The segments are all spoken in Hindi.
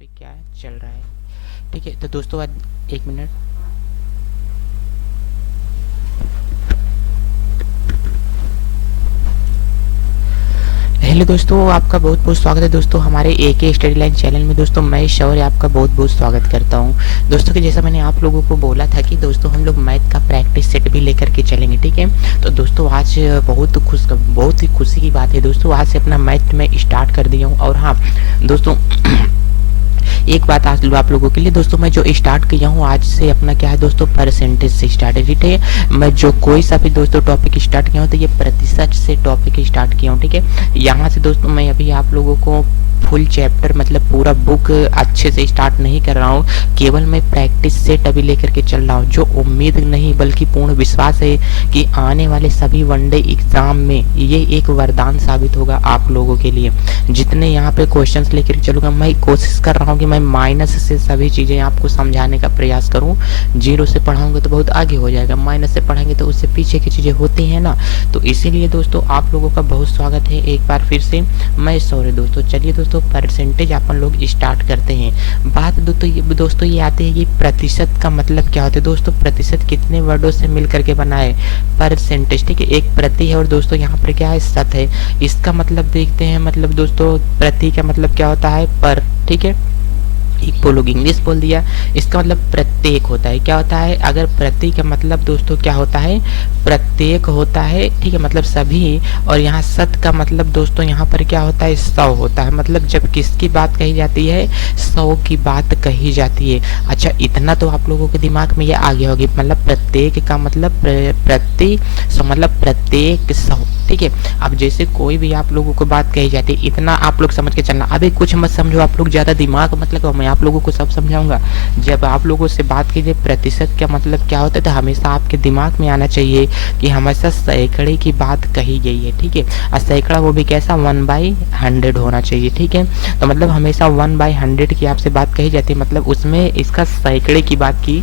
टॉपिक क्या चल रहा है। ठीक है, तो दोस्तों आज एक मिनट। हेलो दोस्तों, आपका बहुत बहुत स्वागत है दोस्तों हमारे AK स्टडी लाइन चैनल में। दोस्तों मैं शौर्य आपका बहुत बहुत स्वागत करता हूं दोस्तों। कि जैसा मैंने आप लोगों को बोला था कि दोस्तों हम लोग मैथ का प्रैक्टिस सेट भी लेकर के चलेंगे। ठीक है, तो दोस्तों आज बहुत ही खुशी की बात है दोस्तों, आज से अपना मैथ में स्टार्ट कर दिया हूँ। और हाँ दोस्तों एक बात आज आप लोगों के लिए दोस्तों, मैं जो स्टार्ट किया हूँ आज से अपना क्या है दोस्तों, परसेंटेज से स्टार्ट है। ठीक है, मैं जो कोई सा भी दोस्तों टॉपिक स्टार्ट किया हूँ तो ये प्रतिशत से टॉपिक स्टार्ट किया हूँ। ठीक है, यहाँ से दोस्तों मैं अभी आप लोगों को फुल चैप्टर मतलब पूरा बुक अच्छे से स्टार्ट नहीं कर रहा हूँ, केवल मैं प्रैक्टिस सेट अभी लेकर के चल रहा हूँ। जो उम्मीद नहीं बल्कि पूर्ण विश्वास है कि आने वाले सभी वनडे एग्जाम में ये एक वरदान साबित होगा आप लोगों के लिए। जितने यहाँ पे क्वेश्चंस लेकर चलूंगा, मैं कोशिश कर रहा हूँ कि मैं माइनस से सभी चीजें आपको समझाने का प्रयास करूँ। जीरो से पढ़ाऊंगा तो बहुत आगे हो जाएगा, माइनस से पढ़ेंगे तो उससे पीछे की चीजें होती हैं ना। तो इसीलिए दोस्तों आप लोगों का बहुत स्वागत है एक बार फिर से। मैं सॉरी दोस्तों, चलिए दोस्तों परसेंटेज अपन लोग स्टार्ट करते हैं। बात दोस्तों ये आती है कि प्रतिशत का मतलब क्या होता है दोस्तों। प्रतिशत कितने वर्डों से मिलकर के बना है, परसेंटेज। ठीक है, एक प्रति है और दोस्तों यहाँ पर क्या है, शत है। इसका मतलब देखते हैं, मतलब दोस्तों प्रति का मतलब क्या होता है, पर। ठीक है, एक लोग इंग्लिश बोल दिया, इसका मतलब प्रत्येक होता है। क्या होता है, अगर प्रति का मतलब दोस्तों क्या होता है, प्रत्येक होता है। ठीक है, मतलब सभी। और यहाँ शत का मतलब दोस्तों यहाँ पर क्या होता है, 100 होता है। मतलब जब किसकी बात कही जाती है, 100 की बात कही जाती है। अच्छा, इतना तो आप लोगों के दिमाग में ये आ गया होगी, मतलब प्रत्येक का मतलब प्रति, मतलब प्रत्येक 100। ठीक है, अब जैसे कोई भी आप लोगों को बात कही जाती है, इतना आप लोग समझ के चलना। अभी कुछ मत समझो, आप लोग ज्यादा दिमाग मत लगाओ, मैं आप लोगों को सब समझाऊंगा। जब आप लोगों से बात कीजिए प्रतिशत का मतलब क्या होता है, तो हमेशा आपके दिमाग में आना चाहिए कि हमेशा सैकड़े की बात कही गई है। ठीक है, और सैकड़ा वो भी कैसा, 1/100 होना चाहिए। ठीक है, तो मतलब हमेशा 1/100 की आपसे बात कही जाती है, मतलब उसमें इसका सैकड़े की बात की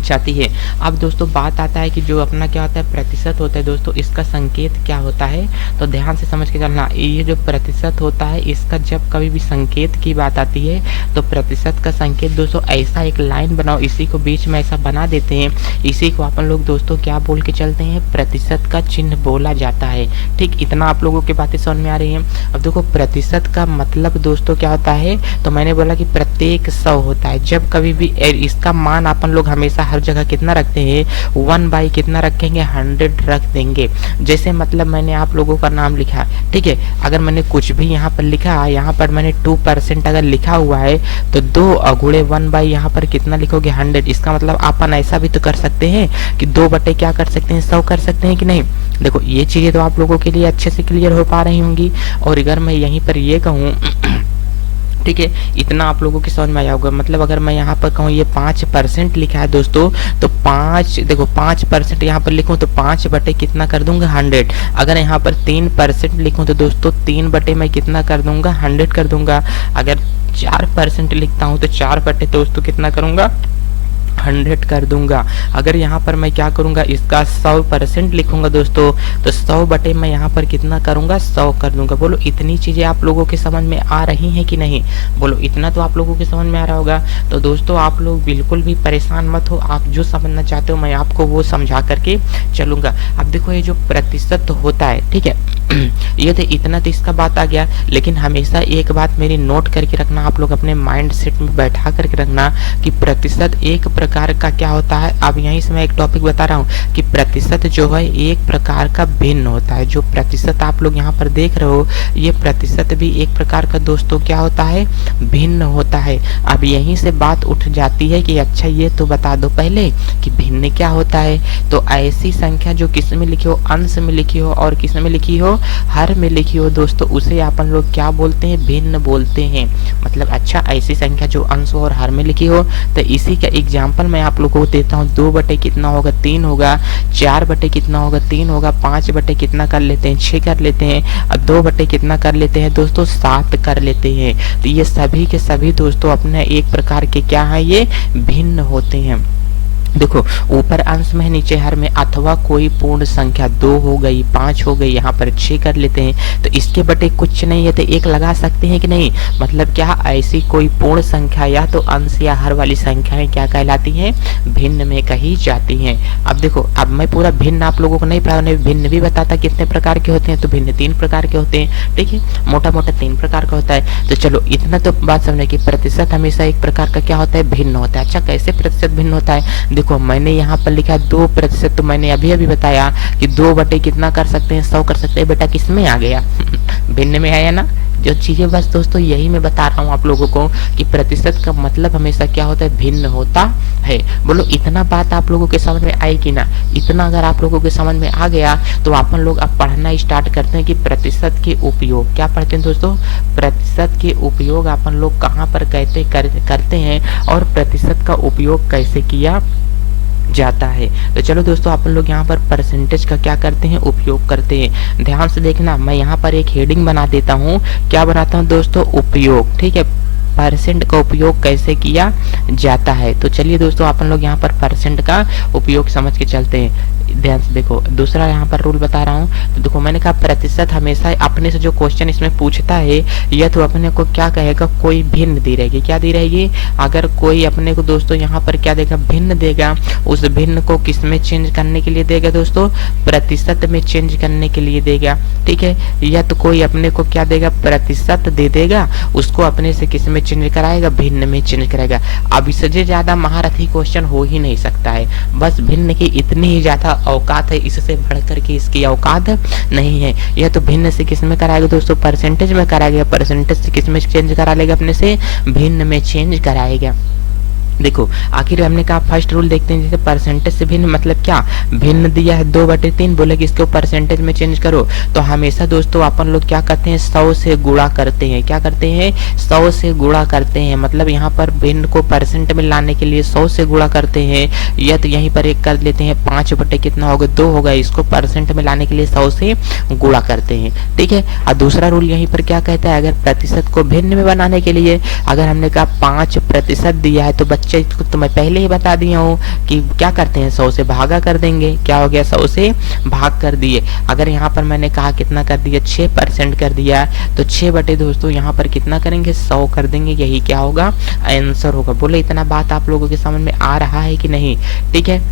जाती है। अब दोस्तों बात आता है कि जो अपना क्या होता है, प्रतिशत होता है दोस्तों, इसका संकेत क्या होता है, तो ध्यान से समझ के चलना। ये जो प्रतिशत होता है, इसका जब कभी भी संकेत की बात आती है तो प्रतिशत का संकेत दोस्तों ऐसा एक लाइन बनाओ, इसी को बीच में ऐसा बना देते हैं, इसी को अपन लोग दोस्तों क्या बोल के चलते हैं, प्रतिशत का चिन्ह बोला जाता है। ठीक, इतना आप लोगों की बातें समझ में आ रही हैं। अब देखो प्रतिशत का मतलब दोस्तों क्या होता है, तो मैंने बोला कि प्रत्येक 100 होता है। जब कभी भी इसका मान अपन लोग हमेशा हर जगह कितना रखते हैं, 1 कितना रखेंगे, 100 रख देंगे। जैसे मतलब मैंने आप लोगों का नाम लिखा, ठीक है, अगर मैंने कुछ भी यहाँ पर लिखा, यहाँ पर मैंने 2% अगर लिखा हुआ है तो 2 अगुड़े 1 यहाँ पर कितना लिखोगे, 100। इसका मतलब अपन ऐसा भी तो कर सकते हैं कि 2 बटे क्या कर सकते हैं, 100 कर सकते हैं कि नहीं। देखो ये चीजें तो आप लोगों के लिए अच्छे से क्लियर हो पा रही होंगी। और अगर मैं यहीं पर ये कहूँ ठीक है, इतना आप लोगों की समझ में आया होगा। मतलब अगर मैं यहाँ पर कहूँ ये 5% लिखा है दोस्तों, तो 5 देखो 5% यहाँ पर लिखूँ तो 5 बटे कितना कर दूंगा, 100। अगर यहाँ पर 3% लिखूँ तो दोस्तों 3 बटे मैं कितना कर दूंगा, 100 कर दूंगा। अगर 4% लिखता हूँ तो 4 बटे दोस्तों कितना करूंगा, 100 कर दूंगा। अगर यहाँ पर मैं क्या करूंगा, इसका 100% लिखूंगा दोस्तों, तो 100 बटे मैं यहाँ पर कितना करूंगा, 100 कर दूंगा। बोलो इतनी चीजें आप लोगों के समझ में आ रही हैं कि नहीं, बोलो इतना तो आप लोगों के समझ में आ रहा होगा। तो दोस्तों आप लोग बिल्कुल भी परेशान मत हो, आप जो समझना चाहते हो मैं आपको वो समझा करके चलूंगा। अब देखो ये जो प्रतिशत होता है, ठीक है, ये तो इतना तो इसका बात आ गया। लेकिन हमेशा एक बात मेरी नोट करके रखना, आप लोग अपने माइंड सेट में बैठा करके रखना कि प्रतिशत एक प्रकार का क्या होता है। अब यहीं से मैं एक टॉपिक बता रहा हूँ कि प्रतिशत जो है एक प्रकार का भिन्न होता है। जो प्रतिशत आप लोग यहाँ पर देख रहे हो, ये प्रतिशत भी एक प्रकार का दोस्तों क्या होता है, भिन्न होता है। अब यहीं से बात उठ जाती है कि अच्छा ये तो बता दो पहले कि भिन्न क्या होता है। तो ऐसी संख्या जो किस में लिखी हो, अंश में लिखी हो और किस में लिखी हो, हर में लिखी हो दोस्तों, उसे अपन लोग क्या बोलते हैं, भिन्न बोलते हैं। मतलब अच्छा ऐसी संख्या जो अंश और हर में लिखी हो, तो इसी का एग्जांपल मैं आप लोगों को देता हूँ। 2 बटे कितना होगा, 3 होगा। 4 बटे कितना होगा, 3 होगा। 5 बटे कितना कर लेते हैं, 6 कर लेते हैं। और 2 बटे कितना कर लेते हैं दोस्तों, 7 कर लेते हैं। तो ये सभी के सभी दोस्तों अपने एक प्रकार के क्या है, ये भिन्न होते हैं। देखो ऊपर अंश में है, नीचे हर में, अथवा कोई पूर्ण संख्या 2 हो गई, 5 हो गई, यहाँ पर 6 कर लेते हैं तो इसके बटे कुछ नहीं है तो 1 लगा सकते हैं कि नहीं। मतलब क्या, ऐसी कोई पूर्ण संख्या या तो अंश या हर वाली संख्याएं क्या कहलाती हैं, भिन्न में कही जाती हैं। अब देखो, अब मैं पूरा भिन्न आप लोगों को नहीं पढ़ाने, भिन्न भी बताता कितने प्रकार के होते हैं। तो भिन्न 3 प्रकार के होते हैं, ठीक है, मोटा मोटा 3 प्रकार का होता है। तो चलो इतना तो बात समझने की, प्रतिशत हमेशा एक प्रकार का क्या होता है, भिन्न होता है। अच्छा, कैसे प्रतिशत भिन्न होता है, देखो मैंने यहाँ पर लिखा 2%, तो मैंने अभी अभी बताया कि 2 बटे कितना कर सकते हैं, 100 कर सकते हैं। बेटा किस में आ गया भिन्न में आया ना। जो चीजें बस दोस्तों यही मैं बता रहा हूँ आप लोगों को कि प्रतिशत का मतलब हमेशा क्या होता है, भिन्न होता है। बोलो इतना बात आप लोगों के समझ में आई कि ना। इतना अगर आप लोगों के समझ में आ गया तो अपन लोग अब पढ़ना स्टार्ट करते हैं कि प्रतिशत के उपयोग क्या पढ़ते हैं दोस्तों, प्रतिशत के उपयोग अपन लोग कहाँ पर करते हैं और प्रतिशत का उपयोग कैसे किया जाता है। तो चलो दोस्तों अपन लोग यहाँ पर परसेंटेज का क्या करते हैं, उपयोग करते हैं। ध्यान से देखना, मैं यहाँ पर एक हेडिंग बना देता हूँ। क्या बनाता हूँ दोस्तों, उपयोग, ठीक है, परसेंट का उपयोग कैसे किया जाता है। तो चलिए दोस्तों अपन लोग यहाँ पर परसेंट का उपयोग समझ के चलते हैं। ध्यान से देखो, दूसरा यहाँ पर रूल बता रहा हूँ। तो देखो मैंने कहा प्रतिशत हमेशा अपने से जो क्वेश्चन इसमें पूछता है यह तो अपने को क्या कहेगा, कोई भिन्न दी रहेगी। क्या दी रहेगी, अगर कोई अपने को दोस्तों यहाँ पर क्या देगा, भिन्न देगा, उस भिन्न को किस में चेंज करने के लिए देगा दोस्तों, प्रतिशत में चेंज करने के लिए देगा, ठीक है। या तो कोई अपने को क्या देगा, प्रतिशत दे देगा, उसको अपने से किस में चेंज कराएगा, भिन्न में चेंज कराएगा। अब इससे ज्यादा महारथी क्वेश्चन हो ही नहीं सकता है। बस भिन्न की इतनी ही ज्यादा औकात है, इससे बढ़कर के इसकी औकात नहीं है। यह तो भिन्न से किस में कराएगा दोस्तों, परसेंटेज में कराएगा, परसेंटेज से किस में चेंज करा लेगा, अपने से भिन्न में चेंज कराएगा। देखो आखिर हमने कहा फर्स्ट रूल देखते हैं, जैसे परसेंटेज से भिन्न मतलब क्या, भिन्न दिया है 2/3, बोले कि इसको परसेंटेज में चेंज करो, तो हमेशा दोस्तों अपन लोग क्या करते हैं, 100 से गुणा करते हैं। क्या करते हैं, 100 से गुणा करते हैं। मतलब यहाँ पर भिन्न को परसेंट में लाने के लिए 100 से गुणा करते हैं। या तो यहीं पर एक कर लेते हैं, 5 बटे कितना होगा, 2 होगा, इसको परसेंट में लाने के लिए 100 से गुणा करते हैं, ठीक है। और दूसरा रूल यहीं पर क्या कहता है, अगर प्रतिशत को भिन्न में बनाने के लिए अगर हमने कहा 5% दिया है तो बच्चे को तो मैं पहले ही बता दिया हूँ कि क्या करते हैं, 100 से भागा कर देंगे। क्या हो गया, 100 से भाग कर दिए। अगर यहाँ पर मैंने कहा कितना कर दिया, 6% कर दिया, तो 6 बटे दोस्तों यहाँ पर कितना करेंगे, 100 कर देंगे। यही क्या होगा, आंसर होगा। बोले इतना बात आप लोगों के समझ में आ रहा है कि नहीं, ठीक है।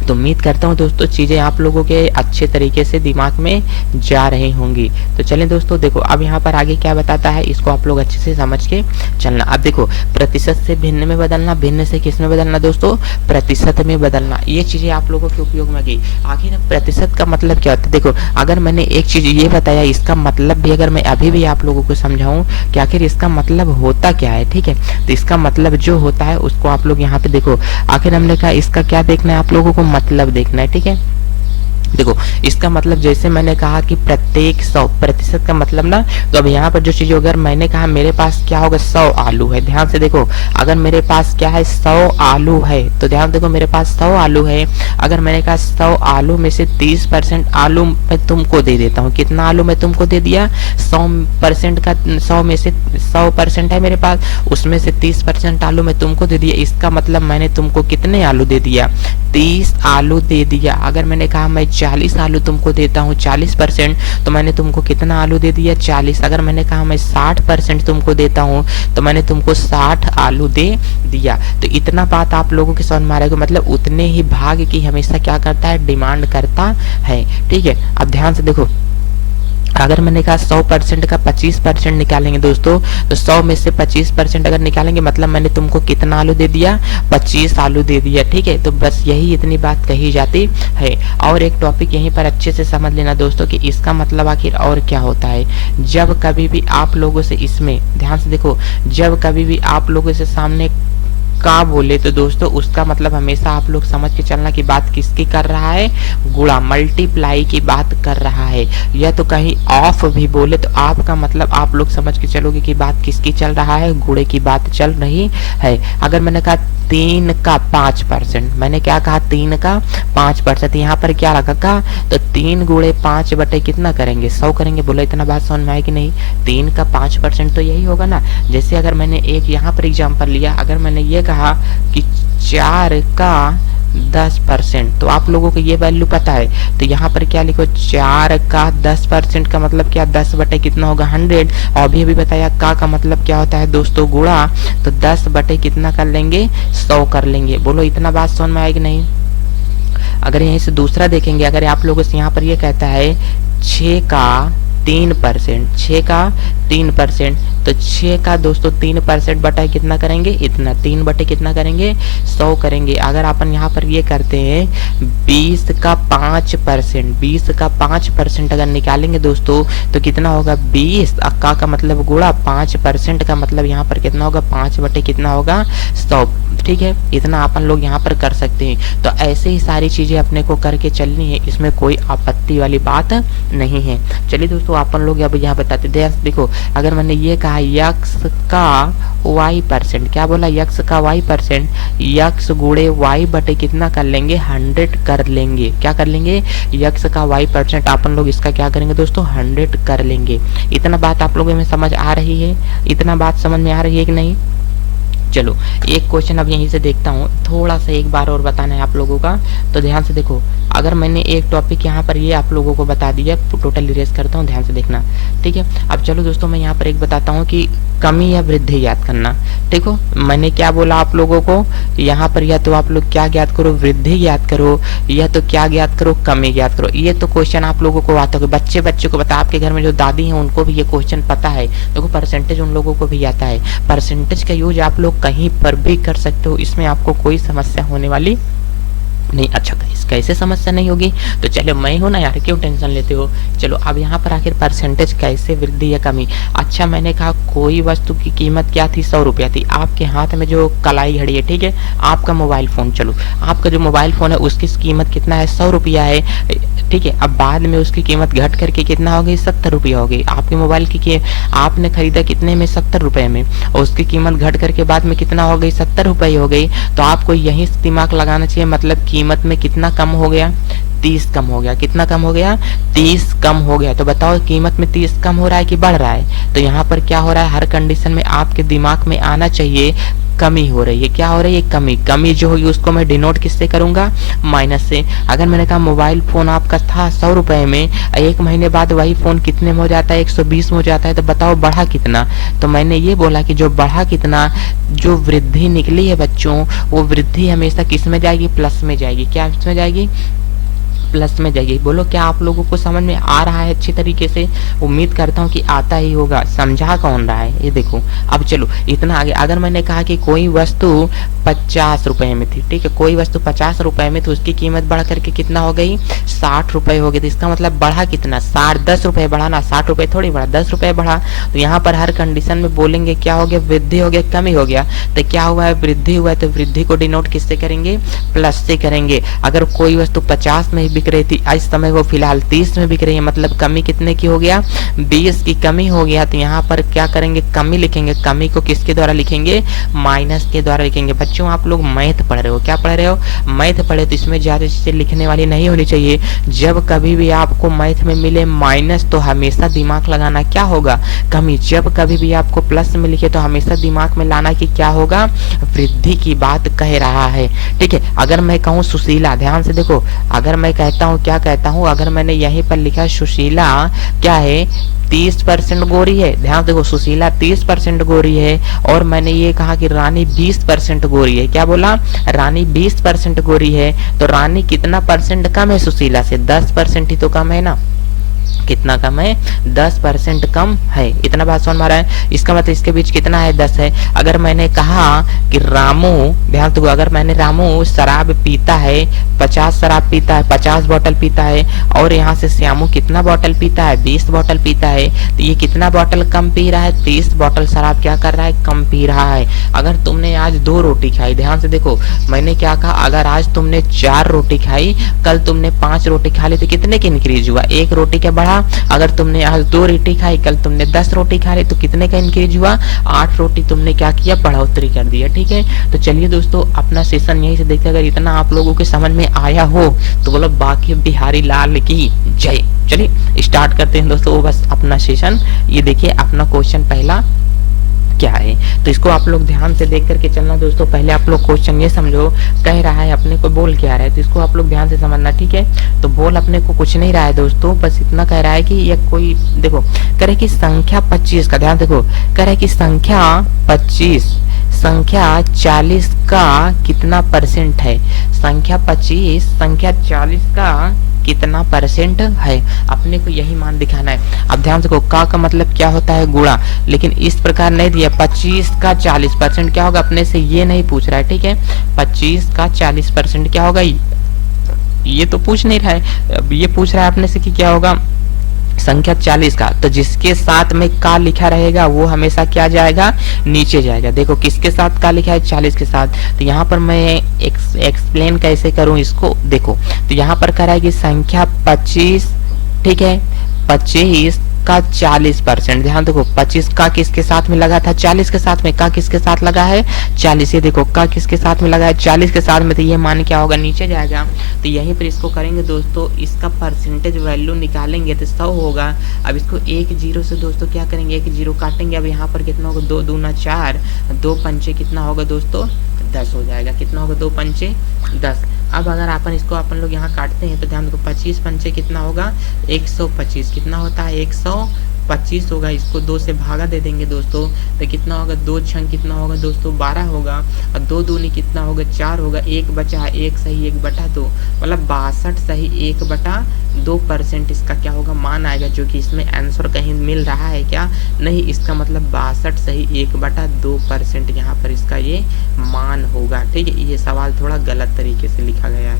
तो उम्मीद करता हूँ दोस्तों चीजें आप लोगों के अच्छे तरीके से दिमाग में जा रही होंगी। तो चलें दोस्तों, देखो अब यहाँ पर आगे क्या बताता है, इसको आप लोग अच्छे से समझ के चलना। अब देखो प्रतिशत से भिन्न में बदलना, भिन्न से किस में बदलना दोस्तों, प्रतिशत में बदलना। ये चीजें आप लोगों के उपयोग में गई। आखिर प्रतिशत का मतलब क्या होता है, देखो अगर मैंने एक चीज ये बताया, इसका मतलब भी अगर मैं अभी भी आप लोगों को समझाऊं कि आखिर इसका मतलब होता क्या है, ठीक है। तो इसका मतलब जो होता है उसको आप लोग यहाँ पे देखो। आखिर हमने कहा इसका क्या देखना है, आप लोगों को मतलब देखना है, ठीक है। देखो इसका मतलब जैसे मैंने कहा कि प्रत्येक 100% का मतलब ना, तो अब यहाँ पर जो चीज, अगर मैंने कहा मेरे पास क्या होगा, 100 आलू है। ध्यान से देखो, अगर मेरे पास क्या है, 100 आलू है, तो ध्यान देखो मेरे पास 100 आलू है। अगर मैंने कहा 100 आलू में से 30% आलू मैं तुमको दे देता हूँ, कितना आलू मैं तुमको दे दिया, 100% का, 100 में से 100% है मेरे पास, उसमें से 30% आलू मैं तुमको दे दिया। इसका मतलब मैंने तुमको कितने आलू दे दिया, 30 आलू दे दिया। अगर मैंने कहा मैं 40 आलू तुमको देता हूँ 40%, तो मैंने तुमको कितना आलू दे दिया, 40। अगर मैंने कहा मैं 60% तुमको देता हूँ तो मैंने तुमको 60 आलू दे दिया। तो इतना बात आप लोगों के समझ में आ रहा है, मतलब उतने ही भाग की हमेशा क्या करता है, डिमांड करता है, ठीक है। अब ध्यान से देखो, अगर मैंने कहा 100% का 25% निकालेंगे दोस्तों, तो 100 में से 25% अगर निकालेंगे मतलब मैंने तुमको कितना आलू दे दिया, 25 आलू दे दिया, ठीक है। तो बस यही इतनी बात कही जाती है। और एक टॉपिक यहीं पर अच्छे से समझ लेना दोस्तों कि इसका मतलब आखिर और क्या होता है। जब कभी भी आप लोगों से, इसमें ध्यान से देखो, जब कभी भी आप लोगों से सामने का बोले तो दोस्तों उसका मतलब हमेशा आप लोग समझ के चलना कि बात किसकी कर रहा है, गुणा मल्टीप्लाई की बात कर रहा है। या तो कहीं ऑफ भी बोले तो आपका मतलब आप लोग समझ के चलोगे कि बात किसकी चल रहा है, गुणे की बात चल रही है। अगर मैंने कहा 3 का 5%, मैंने क्या कहा, 3 का 5%, यहाँ पर क्या रखा का, तो 3 गुणे 5 बटे कितना करेंगे, 100 करेंगे। बोला इतना बात समझ में आए कि नहीं, 3 का 5% तो यही होगा ना। जैसे अगर मैंने एक यहाँ पर एग्जाम्पल लिया, अगर मैंने ये कहा कि 4 का 10%। तो आप लोगों को ये वैल्यू पता है, तो यहाँ पर क्या लिखो, 4 का 10% का मतलब क्या, 10 बटे कितना होगा, 100। और अभी बताया का मतलब क्या होता है दोस्तों, गुणा। तो 10 बटे कितना कर लेंगे, 100 कर लेंगे। बोलो इतना बात समझ में आएगी नहीं। अगर यहीं से दूसरा देखेंगे, अगर आप लोगों से यहाँ पर ये कहता है 6 का 3%, 6 का 3%, तो 6 का दोस्तों 3% बटा कितना करेंगे, इतना, 3 बटे कितना करेंगे, 100 करेंगे। अगर अपन यहाँ पर ये करते हैं 20 का 5%, 20 का 5% अगर निकालेंगे दोस्तों तो कितना होगा, 20 का मतलब गुणा 5% का मतलब यहाँ पर कितना होगा, 5 बटे कितना होगा, 100। ठीक है, इतना अपन लोग यहाँ पर कर सकते हैं। तो ऐसे ही सारी चीजें अपने को करके चलनी है, इसमें कोई आपत्ति वाली बात नहीं है। चलिए दोस्तों अपन लोग अब यहाँ बताते हैं। देखो अगर मैंने ये कहा यक्स का y%, क्या बोला, यक्स का y%, यक्स गुणे y बटे कितना कर लेंगे, 100 कर लेंगे। क्या कर लेंगे, यक्स का y% अपन लोग इसका क्या करेंगे दोस्तों, 100 कर लेंगे। इतना बात आप लोगों में समझ आ रही है, इतना बात समझ में आ रही है कि नहीं। चलो एक क्वेश्चन अब यहीं से देखता हूँ, थोड़ा सा एक बार और बताना है आप लोगों का, तो ध्यान से देखो। अगर मैंने एक टॉपिक यहाँ पर ये आप लोगों को बता दिया, टोटल इरेज करता हूँ, ध्यान से देखना, ठीक है। अब चलो दोस्तों मैं यहाँ पर एक बताता हूँ कि कमी या वृद्धि ज्ञात करना। देखो मैंने क्या बोला आप लोगों को, यहाँ पर या तो आप लोग क्या ज्ञात करो, वृद्धि ज्ञात करो, या तो क्या ज्ञात करो, कमी ज्ञात करो। ये तो क्वेश्चन आप लोगों को आता होगा, बच्चे को बता, आपके घर में जो दादी हैं उनको भी ये क्वेश्चन पता है। देखो परसेंटेज उन लोगों को भी आता है, परसेंटेज का यूज आप लोग कहीं पर भी कर सकते हो, इसमें आपको कोई समस्या होने वाली नहीं। अच्छा कैसे समस्या नहीं होगी, तो चलो मैं हूं ना यार, क्यों टेंशन लेते हो। चलो अब यहाँ पर आखिर परसेंटेज कैसे वृद्धि या कमी। अच्छा मैंने कहा कोई वस्तु की कीमत क्या थी, 100 रुपया थी। आपके हाथ में जो कलाई घड़ी है, ठीक है, आपका मोबाइल फोन, चलो आपका जो मोबाइल फोन है उसकी कीमत कितना है, 100 रुपया है, ठीक है। अब बाद में उसकी कीमत घट करके कितना हो गई, 70 रुपया हो गई। आपके मोबाइल की आपने खरीदा कितने में, 70 रुपए में, और उसकी कीमत घट करके बाद में कितना हो गई, 70 रुपये हो गई। तो आपको यही दिमाग लगाना चाहिए, मतलब कीमत में कितना कम हो गया, 30 कम हो गया। कितना कम हो गया, 30 कम हो गया। तो बताओ कीमत में 30 कम हो रहा है कि बढ़ रहा है। तो यहाँ पर क्या हो रहा है, हर कंडीशन में आपके दिमाग में आना चाहिए कमी हो रही है। क्या हो रही है, कमी। कमी जो होगी उसको मैं डिनोट किससे करूंगा, माइनस से। अगर मैंने कहा मोबाइल फोन आपका था 100 रुपए में, एक महीने बाद वही फोन कितने में हो जाता है, 120 में हो जाता है। तो बताओ बढ़ा कितना। तो मैंने ये बोला कि जो बढ़ा कितना, जो वृद्धि निकली है बच्चों, वो वृद्धि हमेशा किस में जाएगी, प्लस में जाएगी। क्या इसमें जाएगी, प्लस में जाइए। बोलो क्या आप लोगों को समझ में आ रहा है अच्छी तरीके से, उम्मीद करता हूँ कि आता ही होगा। समझा कौन रहा है ये देखो। अब चलो इतना आगे, अगर मैंने कहा कि कोई वस्तु 50 रुपए में थी, ठीक है, कोई वस्तु 50 रुपए में, तो उसकी कीमत बढ़ करके कितना हो गई, 60 रुपए हो गई। तो इसका मतलब बढ़ा कितना, 10 रुपए बढ़ा ना, 60 रुपए थोड़ी बढ़ा, 10 रुपए बढ़ा। तो यहाँ पर हर कंडीशन में बोलेंगे क्या हो गया, वृद्धि हो गया, कमी हो गया। तो क्या हुआ है, वृद्धि हुआ है, तो वृद्धि को डिनोट किससे करेंगे, प्लस से करेंगे। अगर कोई वस्तु 50 में बिक रही थी, इस समय वो फिलहाल 30 में बिक रही है, मतलब कमी कितने की हो गया, 20 की कमी हो गया। तो यहाँ पर क्या करेंगे, कमी लिखेंगे। कमी को किसके द्वारा लिखेंगे, माइनस के द्वारा लिखेंगे। बच्चों आप लोग मैथ पढ़ रहे हो, क्या पढ़ रहे हो, मैथ पढ़े, तो इसमें ज्यादा चीजें लिखने वाली नहीं होनी चाहिए। जब कभी भी आपको मैथ में मिले माइनस, तो हमेशा दिमाग लगाना क्या होगा, कमी। जब कभी भी आपको प्लस में लिखे, तो हमेशा दिमाग में लाना कि क्या होगा, वृद्धि की बात कह रहा है, ठीक है। अगर मैं कहूँ सुशीला, ध्यान से देखो, अगर मैं कहता हूँ, क्या कहता हूँ, अगर मैंने यहीं पर लिखा सुशीला क्या है, 30% गोरी है। ध्यान देखो, सुशीला 30% गोरी है, और मैंने ये कहा कि रानी 20% गोरी है। क्या बोला, रानी 20% गोरी है। तो रानी कितना परसेंट कम है सुशीला से, 10% ही तो कम है ना। कितना कम है, 10% कम है। इतना बात समझ में आ रहा है। इसका मतलब इसके बीच कितना है, 10 है। अगर मैंने कहा कि रामू, ध्यान दो, अगर मैंने रामू शराब पीता है, 50 शराब पीता है, 50 बोतल पीता है, और यहाँ से श्यामू कितना बोतल पीता है, 20 बोतल पीता है। तो ये कितना बोतल कम पी रहा है, 30 बोतल शराब क्या कर रहा है, कम पी रहा है। अगर तुमने आज 2 रोटी खाई, ध्यान से देखो मैंने क्या कहा, अगर आज तुमने 4 रोटी खाई, कल तुमने 5 रोटी खा ली, तो कितने की इंक्रीज हुआ, 1 रोटी का बढ़ा। अगर तुमने आज 2 रोटी खाई, कल तुमने 10 रोटी खा ली, तो कितने का इंक्रीज हुआ, 8 रोटी तुमने क्या किया, बढ़ोतरी कर दिया, ठीक है। तो चलिए दोस्तों अपना सेशन यहीं से देखते, अगर इतना आप लोगों के समझ में आया हो तो बोलो बाकी बिहारी लाल की जय। चलिए स्टार्ट करते हैं दोस्तों बस अपना सेशन। ये देखिए अपना क्वेश्चन पहला, क्या है। तो इसको आप लोग ध्यान से देख करके चलना दोस्तों। पहले आप लोग क्वेश्चन ये समझो, कह रहा है अपने को बोल क्या रहा है, तो इसको आप लोग ध्यान से समझना, ठीक है। तो बोल अपने को कुछ नहीं रहा है दोस्तों, बस इतना कह रहा है कि ये कोई देखो कह रहे कि संख्या 25 का, ध्यान देखो, कह रहा है कि संख्या 25 संख्या 40 का कितना परसेंट है। संख्या 25 संख्या 40 का कितना परसेंट है, अपने को यही मान दिखाना है। अब ध्यान से देखो, का मतलब क्या होता है, गुणा, लेकिन इस प्रकार नहीं दिया। 25 का 40% क्या होगा, अपने से ये नहीं पूछ रहा है, ठीक है। 25 का 40% क्या होगा, ये तो पूछ नहीं रहा है। अब ये पूछ रहा है अपने से कि क्या होगा संख्या 40 का, तो जिसके साथ में का लिखा रहेगा वो हमेशा क्या जाएगा, नीचे जाएगा। देखो किसके साथ का लिखा है, 40 के साथ। तो यहाँ पर मैं एक्सप्लेन कैसे करूं इसको, देखो तो यहाँ पर कह रहा है कि संख्या 25, ठीक है, 25 का 40%। ध्यान देखो 25 का किसके साथ में लगा था, 40 के साथ में। का किसके साथ लगा है, 40। ये देखो का किसके साथ में लगा है, 40 के साथ में, तो ये मान क्या होगा, नीचे जाएगा। तो यहीं पर इसको करेंगे दोस्तों, इसका परसेंटेज वैल्यू निकालेंगे तो 100 होगा। अब इसको एक जीरो से दोस्तों क्या करेंगे, एक जीरो काटेंगे। अब यहाँ पर कितना होगा, 2 दूना 4, 2 पंचे कितना होगा दोस्तों, 10 हो जाएगा। कितना होगा, 2 पंचे 10। अब अगर अपन लोग यहाँ काटते हैं तो ध्यान देखो 25 पंचे कितना होगा, 125। कितना होता है, 125 होगा। इसको 2 से भागा दे देंगे दोस्तों, तो कितना होगा, 2 छंग कितना होगा दोस्तों, 12 होगा। और 2 दूनी कितना होगा, 4 होगा। 1 बचा, 1 सही 1/2, मतलब 62 सही 1/2% इसका क्या होगा, मान आएगा। जो कि इसमें आंसर कहीं मिल रहा है क्या, नहीं, इसका मतलब 62 सही 1/2% यहाँ पर इसका ये मान होगा, ठीक है। ये सवाल थोड़ा गलत तरीके से लिखा गया है,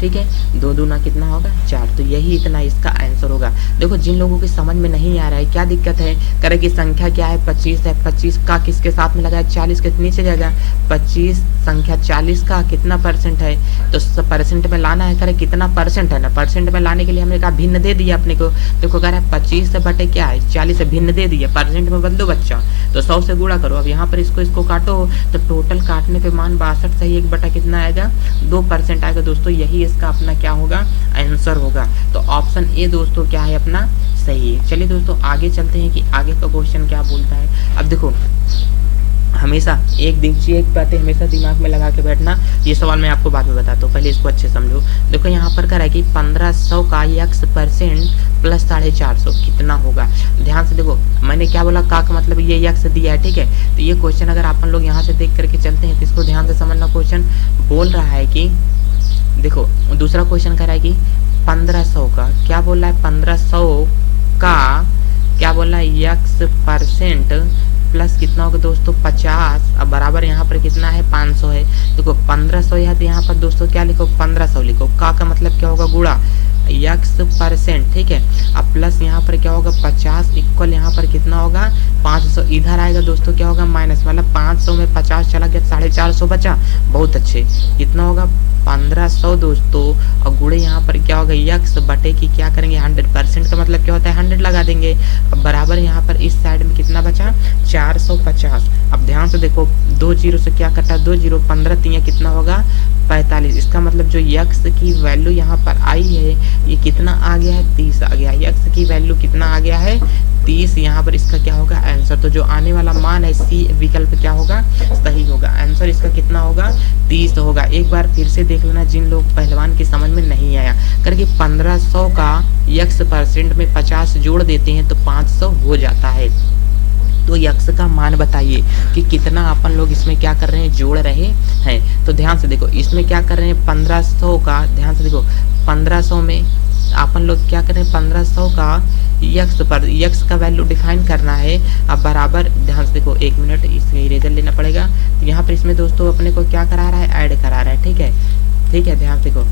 ठीक है। 2 दूना कितना होगा, 4। तो यही इतना इसका आंसर होगा। देखो जिन लोगों की समझ में नहीं आ रहा है, क्या दिक्कत है, करे कि संख्या क्या है, 25 है। 25 का किसके साथ में लगा है, 40 के नीचे जाएगा। 25 संख्या 40 का कितना परसेंट है, तो परसेंट में लाना है। करे कितना परसेंट है ना, परसेंट में लाने के लिए हमने कहा भिन्न दे दिया अपने को। देखो कह रहा है 25 से बटे क्या है, 40 से भिन्न दे दिया, परसेंट में बदलो बच्चा, तो 100 से गुणा करो। अब यहाँ पर इसको काटो, तो टोटल काटने पे मान 62 सही 1 कितना आएगा, 2% आएगा दोस्तों। यही इसका अपना क्या होगा, आंसर होगा। तो ऑप्शन ए दोस्तों क्या है अपना, सही है। चलिए दोस्तों आगे चलते हैं कि आगे का क्वेश्चन क्या बोलता है। अब देखो हमेशा एक बातें हमेशा दिमाग में लगा के बैठना। ये सवाल मैं आपको बाद में बताता हूँ, पहले इसको अच्छे समझो। देखो यहाँ पर कह रहा है कि 1500 का x% प्लस 450 कितना होगा। ध्यान से देखो, मैंने क्या बोला, का मतलब ये x दिया है, ठीक है। तो ये क्वेश्चन अगर अपन लोग यहाँ से देख करके चलते हैं तो इसको ध्यान से समझना। क्वेश्चन बोल रहा है कि देखो, दूसरा क्वेश्चन कह रहा है कि 1500 का क्या बोल रहा है, 1500 का क्या बोल रहा है, x% प्लस कितना होगा दोस्तों, 50। अब बराबर यहाँ पर कितना है, 500 है। देखो 1500 है तो यहाँ पर दोस्तों क्या लिखो, 1500 लिखो। का मतलब क्या होगा, गुणा x%, ठीक है। अब प्लस यहाँ पर क्या होगा, 50 इक्वल यहाँ पर कितना होगा, 500। इधर आएगा दोस्तों क्या होगा, माइनस, मतलब 500 में 50 चला गया, 450 बचा। बहुत अच्छे, कितना होगा, 1500 दोस्तों। और गुणे यहाँ पर क्या होगा, x बटे की क्या करेंगे, 100%। का मतलब क्या होता है, 100 लगा देंगे। अब बराबर यहाँ पर इस साइड में कितना बचा, 450। अब ध्यान से देखो, 2 जीरो से क्या कटा, 2 जीरो, 15 तिया कितना होगा, 45। इसका मतलब जो x की वैल्यू यहाँ पर आई है, ये कितना आ गया है, 30 आ गया। x की वैल्यू कितना आ गया है, 30। यहाँ पर इसका क्या होगा, आंसर। तो जो आने वाला मान है, सी विकल्प क्या होगा, सही होगा। आंसर इसका कितना होगा, 30 होगा। एक बार फिर से देख लेना, जिन लोग पहलवान की समझ में नहीं आया, करके 1500 का x% में 50 जोड़ देते हैं तो 500 हो जाता है। तो x का मान बताइए कि कितना अपन लोग इसमें क्या कर रहे हैं, जोड़ रहे हैं। तो ध्यान से देखो, इसमें क्या कर रहे हैं, 1500 का, ध्यान से देखो 1500 में अपन लोग क्या करें, 1500 का x का वैल्यू डिफाइन करना है। अब बराबर, ध्यान से देखो, 1 मिनट, इसमें इरेजर लेना पड़ेगा। तो यहाँ पर इसमें दोस्तों अपने को क्या करा रहा है, ऐड करा रहा है, ठीक है, ठीक है। ध्यान से देखो,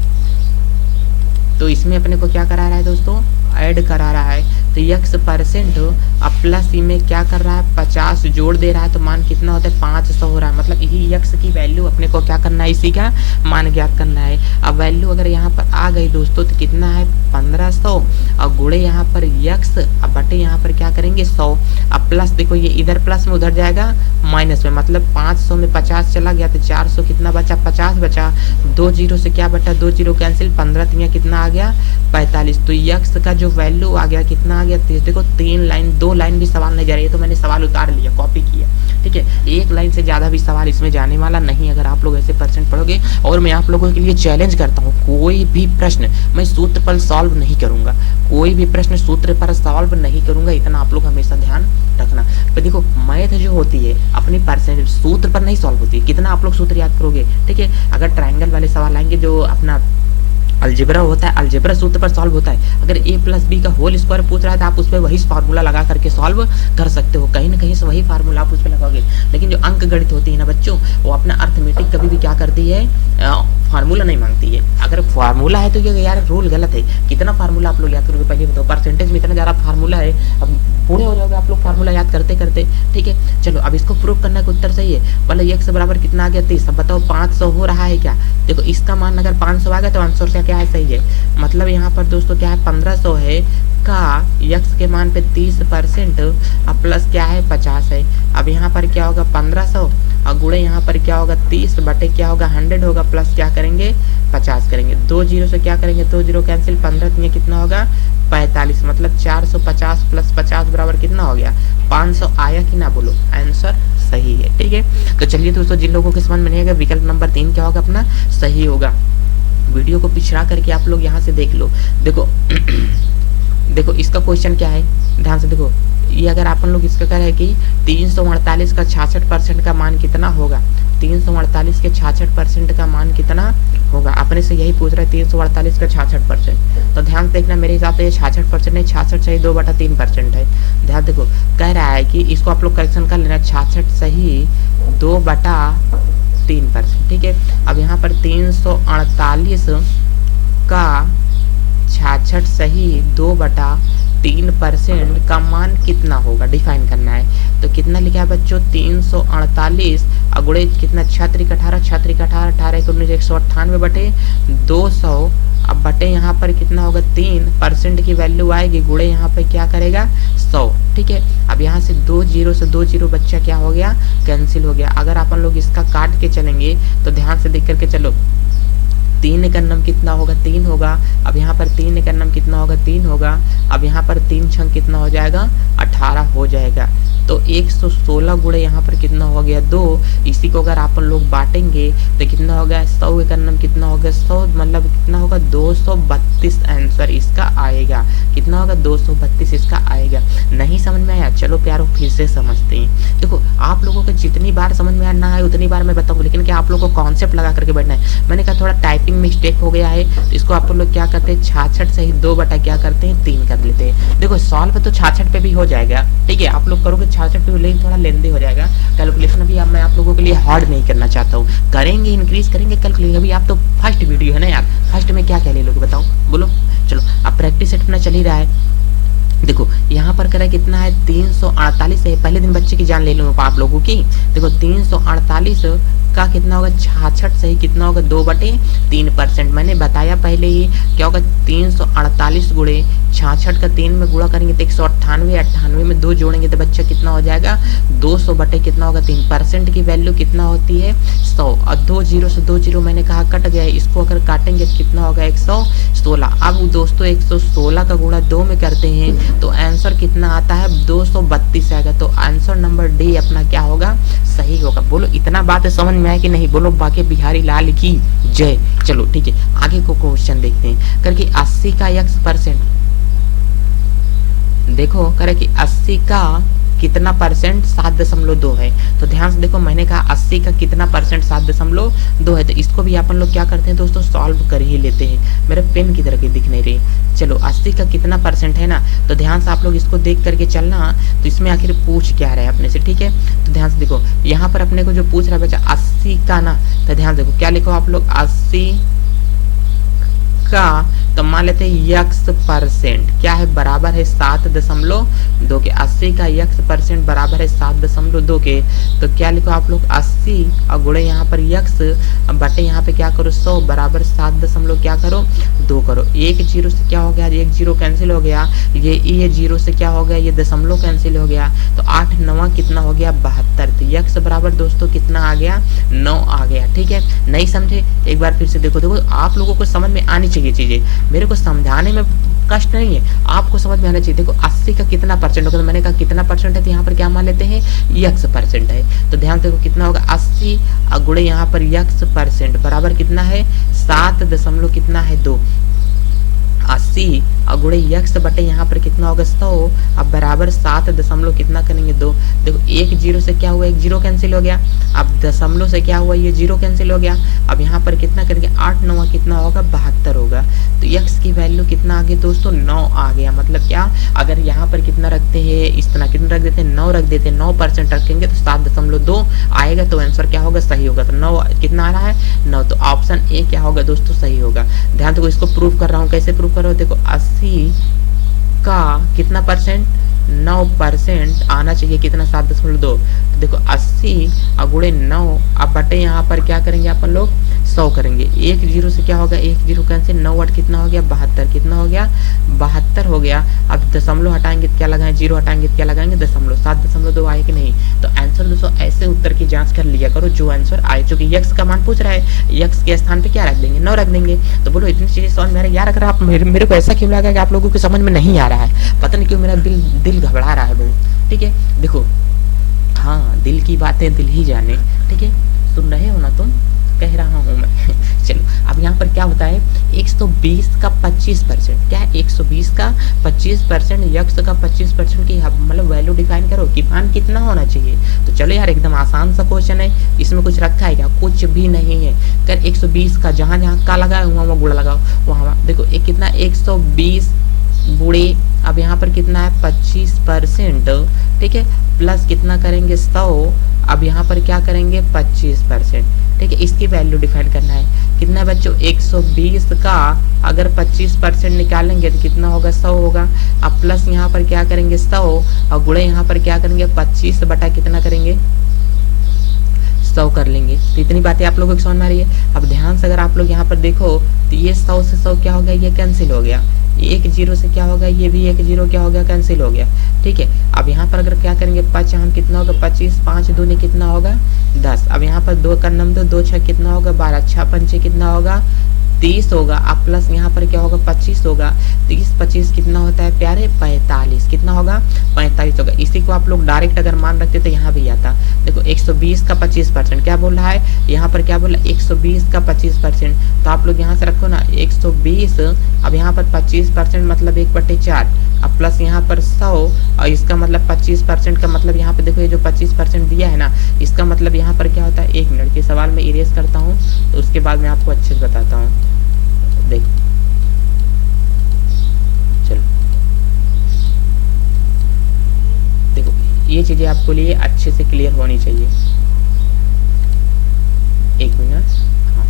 तो इसमें अपने को क्या करा रहा है दोस्तों, ऐड करा रहा है। तो x% अब प्लस में क्या कर रहा है, 50 जोड़ दे रहा है, तो मान कितना होता है, 500 हो रहा है। मतलब यही x की वैल्यू अपने को क्या करना है, इसी का मान ज्ञात करना है। अब वैल्यू अगर यहाँ पर आ गई दोस्तों तो कितना है, 1500। और गुणे यहाँ पर x, अब बटे यहाँ पर क्या करेंगे, 100। अब प्लस देखो, ये इधर प्लस में उधर जाएगा माइनस में, मतलब 500 में 50 चला गया तो 400 कितना बचा, 50 बचा। 2 जीरो से क्या बटा, 2 जीरो कैंसिल, 15 तिया कितना आ गया, 45। तो x का जो वैल्यू आ गया कितना आ गया 30। देखो 3 लाइन 2 लाइन भी सवाल नहीं जा रही है, तो मैंने सवाल उतार लिया, कॉपी किया, ठीक है। 1 लाइन से ज़्यादा भी सवाल इसमें जाने वाला नहीं अगर आप लोग ऐसे परसेंट पढ़ोगे। और मैं आप लोगों के लिए चैलेंज करता हूँ, कोई भी प्रश्न मैं सूत्र पर सॉल्व नहीं करूँगा, कोई भी प्रश्न सूत्र पर सॉल्व नहीं करूँगा, इतना आप लोग हमेशा ध्यान रखना। तो देखो मैथ जो होती है अपनी परसेंट सूत्र पर नहीं सॉल्व होती है, कितना आप लोग सूत्र याद करोगे, ठीक है। अगर ट्रायंगल वाले सवाल आएंगे जो अपना अलजेब्रा होता है, अलजेब्रा सूत्र पर सॉल्व होता है। अगर a प्लस बी का होल स्क्वायर पूछ रहा है तो आप उस पर वही फार्मूला लगा करके सॉल्व कर सकते हो, कहीं ना कहीं से वही फार्मूला आप उस पर लगाओगे। लेकिन जो अंक गणित होती है ना बच्चों, वो अपना अर्थमेटिक कभी भी क्या करती है, फार्मूला नहीं मांगती है। अगर फार्मूला है तो ये यार रूल गलत है, कितना फार्मूला आप लोग याद करोगे पहले बताओ। परसेंटेज में इतना ज़्यादा फार्मूला है, अब पूरे हो जाओगे आप लोग फार्मूला याद करते करते, ठीक है। चलो अब इसको प्रूव करना का उत्तर सही है, बोले x बराबर कितना आ गया 30। अब बताओ 500 हो रहा है क्या, देखो इसका मान अगर 500 आ गया तो आंसर का क्या है, सही है। मतलब यहाँ पर दोस्तों क्या है 1500 है का x के मान पे 30% अब प्लस क्या है 50 है। अब यहाँ पर क्या होगा 1500 और गुणे यहाँ पर क्या होगा 30 बटे क्या होगा 100 होगा, प्लस क्या करेंगे 50 करेंगे, 2 जीरो से क्या करेंगे 2 जीरो कैंसिल, 15 में कितना होगा 45, मतलब 450 प्लस 50 बराबर कितना हो गया 500 आया कि ना, बोलो आंसर सही है, ठीक है। तो चलिए दोस्तों, जिन लोगों के समझ में नहीं आएगा विकल्प नंबर 3 क्या होगा अपना सही होगा। वीडियो को पिछड़ा करके आप लोग यहाँ से देख लो, देखो देखो इसका क्वेश्चन क्या है, ध्यान से देखो। ये अगर अपन लोग इसका कह रहे हैं कि 348 का 66% का मान कितना होगा, 348 के 66% का मान कितना होगा, अपने से यही पूछ रहा है 348 का 66%। तो ध्यान से देखना, मेरे हिसाब से ये 66% नहीं, 66 सही 2/3% है। ध्यान देखो कह रहा है कि इसको आप लोग करेक्शन कर लेना, 66 सही 2/3%, ठीक है। अब यहाँ पर 348 का 66 सही 2/3% का मान कितना होगा डिफाइन करना है। तो कितना लिखा है बच्चों 348 और गुणे कितना 6×18 6×18 18 198 बटे 200, अब बटे यहाँ पर कितना होगा 3% की वैल्यू आएगी, गुणे यहाँ पे क्या करेगा 100, ठीक है। अब यहाँ से 2 जीरो से 2 जीरो बच्चा क्या हो गया कैंसिल हो गया। अगर अपन लोग इसका काट के चलेंगे तो ध्यान से देख करके चलो, 3 का नम कितना होगा 3 होगा, अब यहाँ पर 3 का नम कितना होगा 3 होगा, अब यहाँ पर 3 छंग कितना हो जाएगा 18 हो जाएगा। तो 116 गुणे यहाँ पर कितना हो गया 2, इसी को अगर अपन लोग बांटेंगे तो कितना हो गया 100 का नम कितना हो गया 100, मतलब कितना होगा 232 आंसर इसका आएगा। कितना होगा 232 इसका आएगा। नहीं समझ में आया, चलो प्यारो फिर से समझते हैं। देखो आप लोगों को जितनी बार समझ में ना आए उतनी बार मैं बताऊंगा, लेकिन क्या आप लोगों को कॉन्सेप्ट लगा करके बैठना है। मैंने कहा थोड़ा टाइपिंग मिस्टेक हो गया है, तो इसको आप लोग क्या करते हैं 66 सही 2/3 कर लेते हैं। देखो सॉल्व तो 66 पे भी हो जाएगा, ठीक है, आप लोग करोगे 66 पे, लेकिन थोड़ा लेंदी हो जाएगा कैलकुलेशन। अभी अब मैं आप लोगों के लिए हार्ड नहीं करना चाहता हूँ, करेंगे इंक्रीज करेंगे कैलकुलेशन। अभी आप तो फर्स्ट वीडियो है ना यार, फर्स्ट में क्या क्या ले लोगे बताओ, बोलो। चलो अब प्रैक्टिस सेट अपना चल ही रहा है। देखो यहाँ पर करा कितना है 348 है, पहले दिन बच्चे की जान ले लो आप लोगों की। देखो 348 का कितना होगा 66 सही कितना होगा 2/3%। मैंने बताया पहले ही क्या होगा 348 गुणे 66 का 3 में गुणा करेंगे तो 198, 98 में 2 जोड़ेंगे तो बच्चा कितना हो जाएगा 200 बटे कितना होगा 3%। की वैल्यू कितना होती है 100, और 2 जीरो से 2 जीरो मैंने कहा कट गया, इसको अगर काटेंगे तो कितना होगा 116। अब दोस्तों 116 का गुणा 2 में करते हैं तो आंसर कितना आता है 232 आएगा। तो आंसर नंबर डी अपना क्या होगा सही होगा। बोलो इतना बात समझ में आया कि नहीं, बोलो बाकी बिहारी लाल की जय। चलो ठीक है, आगे को क्वेश्चन देखते हैं। करके 80 का x%, देखो करे कि 80 का कितना परसेंट 7.2 है। तो ध्यान से देखो मैंने कहा 80 का कितना परसेंट 7.2 है, तो इसको भी अपन लोग क्या करते हैं दोस्तों सॉल्व कर ही लेते हैं। मेरे पेन की तरह की दिख नहीं रही। चलो 80 का कितना परसेंट है ना, तो ध्यान से आप लोग इसको देख करके चलना। तो इसमें आखिर पूछ क्या रहा है अपने से, ठीक है। तो ध्यान से देखो यहाँ पर अपने को जो पूछ रहा है बच्चा 80 का ना, तो ध्यान देखो क्या लिखो आप लोग 80 का, तो मान लेते हैं x% क्या है बराबर है 7.2 के। 80 का x% बराबर है 7.2 के। तो क्या लिखो आप लोग 80 और गुणे यहाँ पर x बटे यहाँ पे क्या करो 100 बराबर 7 क्या करो 2 करो। 1 जीरो से क्या हो गया 1 जीरो कैंसिल हो गया, ये जीरो से क्या हो गया ये दशमलव कैंसिल हो गया। तो 8 9 कितना हो गया 72। तो x बराबर दोस्तों कितना आ गया 9 आ गया, ठीक है। नहीं समझे एक बार फिर से देखो, देखो आप लोगों को समझ में आनी चाहिए चीजें, मेरे को समझाने में कष्ट नहीं है, आपको समझ में आना चाहिए। देखो 80 का कितना परसेंट होगा, तो मैंने कहा कितना परसेंट है, तो यहाँ पर क्या मान लेते हैं x परसेंट है। तो ध्यान देखो कितना होगा 80 गुणे यहाँ पर x परसेंट बराबर कितना है 7 दशमलव कितना है 2। 80 और गुणे यक्स बटे यहाँ पर कितना होगा 100, अब बराबर 7 दशमलव कितना करेंगे 2। देखो एक जीरो से क्या हुआ, एक जीरो कैंसिल हो गया, अब दशमलव से क्या हुआ, ये जीरो कैंसिल हो गया। अब यहाँ पर कितना करेंगे 8 9 कितना होगा 72 होगा। तो यक्स की वैल्यू कितना आ गया दोस्तों 9 आ गया। मतलब क्या, अगर यहाँ पर कितना रखते हैं इस तरह कितना रख देते हैं 9 रख देते हैं, 9% रखेंगे तो 7.2 आएगा, तो आंसर क्या होगा सही होगा। तो 9 कितना आ रहा है 9, तो ऑप्शन ए क्या होगा दोस्तों सही होगा। ध्यान देखो इसको प्रूव कर रहा हूँ, कैसे प्रूव कर रहा हूँ, देखो 80 का कितना परसेंट 9% आना चाहिए कितना 7.2। तो देखो 80 और गुणे 9 अब बटे यहाँ पर क्या करेंगे अपन लोग 100 करेंगे, एक जीरो से क्या होगा एक जीरो कैंसिल, 9 8 कितना हो गया 72, कितना हो गया 72 हो गया। अब दशमलव हटाएंगे तो क्या लगाएं, जीरो हटाएंगे तो क्या लगाएंगे दशमलव, 7.2 आए कि नहीं। तो आंसर दोस्तों ऐसे उत्तर की जांच कर लिया करो जो आंसर आए, चूंकि यक्स का मान पूछ रहा है, यक्स के स्थान पे क्या रख देंगे 9 रख देंगे। तो बोलो इतनी चीजें समझ में आ रही यार। अगर आप मेरे को ऐसा क्यों लगा कि आप लोगों को समझ में नहीं आ रहा है, पता नहीं क्यों मेरा दिल घबरा रहा है बहुत। ठीक है देखो, हाँ दिल की बातें दिल ही जाने, ठीक है सुन रहे हो ना तुम, कह रहा हूँ मैं। चलो अब यहाँ पर क्या होता है 120 का 25%, क्या है 120 का 25%, यक्स का 25% की मतलब वैल्यू डिफाइन करो कि मान कितना होना चाहिए। तो चलो यार एकदम आसान सा क्वेश्चन है, इसमें कुछ रखा है क्या, कुछ भी नहीं है। कर 120 का जहाँ जहाँ का लगाए वहाँ गुणा लगाओ, वहाँ देखो एक कितना 120 गुणे अब यहाँ पर कितना है 25%, ठीक है प्लस कितना करेंगे 100, अब यहाँ पर क्या करेंगे 25%, ठीक है इसकी वैल्यू डिफाइन करना है। कितना बच्चों 120 का अगर 25% निकालेंगे तो कितना होगा 100 होगा। अब प्लस यहाँ पर क्या करेंगे 100 और गुणे यहाँ पर क्या करेंगे 25 बटा कितना करेंगे 100 कर लेंगे। तो इतनी बातें आप लोगों को समझ में आ रही है। अब ध्यान से अगर आप लोग यहाँ पर देखो तो ये 100 से 100 क्या हो गया, ये कैंसिल हो गया, एक जीरो से क्या होगा ये भी एक जीरो क्या हो गया कैंसिल हो गया। ठीक है अब यहाँ पर अगर क्या करेंगे 5 हम कितना होगा 25, 5 दूनी कितना होगा 10। अब यहाँ पर 2 का नम दो 2 6 कितना होगा 12, 6 पंचे कितना होगा 30 होगा। अब प्लस यहाँ पर क्या होगा 25 होगा, 30 25 कितना होता है प्यारे 45, कितना होगा 45 होगा। इसी को आप लोग डायरेक्ट अगर मान रखते तो यहाँ भी आता। देखो 120 का 25% क्या बोल रहा है यहाँ पर, क्या बोला 120 का 25%, तो आप लोग यहाँ से रखो ना 120, अब यहाँ पर 25% मतलब 1/4, अब प्लस यहाँ पर 100 और इसका मतलब 25% का मतलब यहाँ पे देखो ये जो 25% दिया है ना इसका मतलब यहाँ पर क्या होता है। 1 मिनट के सवाल में इरेज करता हूँ तो उसके बाद मैं आपको अच्छे से बताता हूँ। देखो चलो देखो ये चीजें आपको लिए अच्छे से क्लियर होनी चाहिए। 1 मिनट हाँ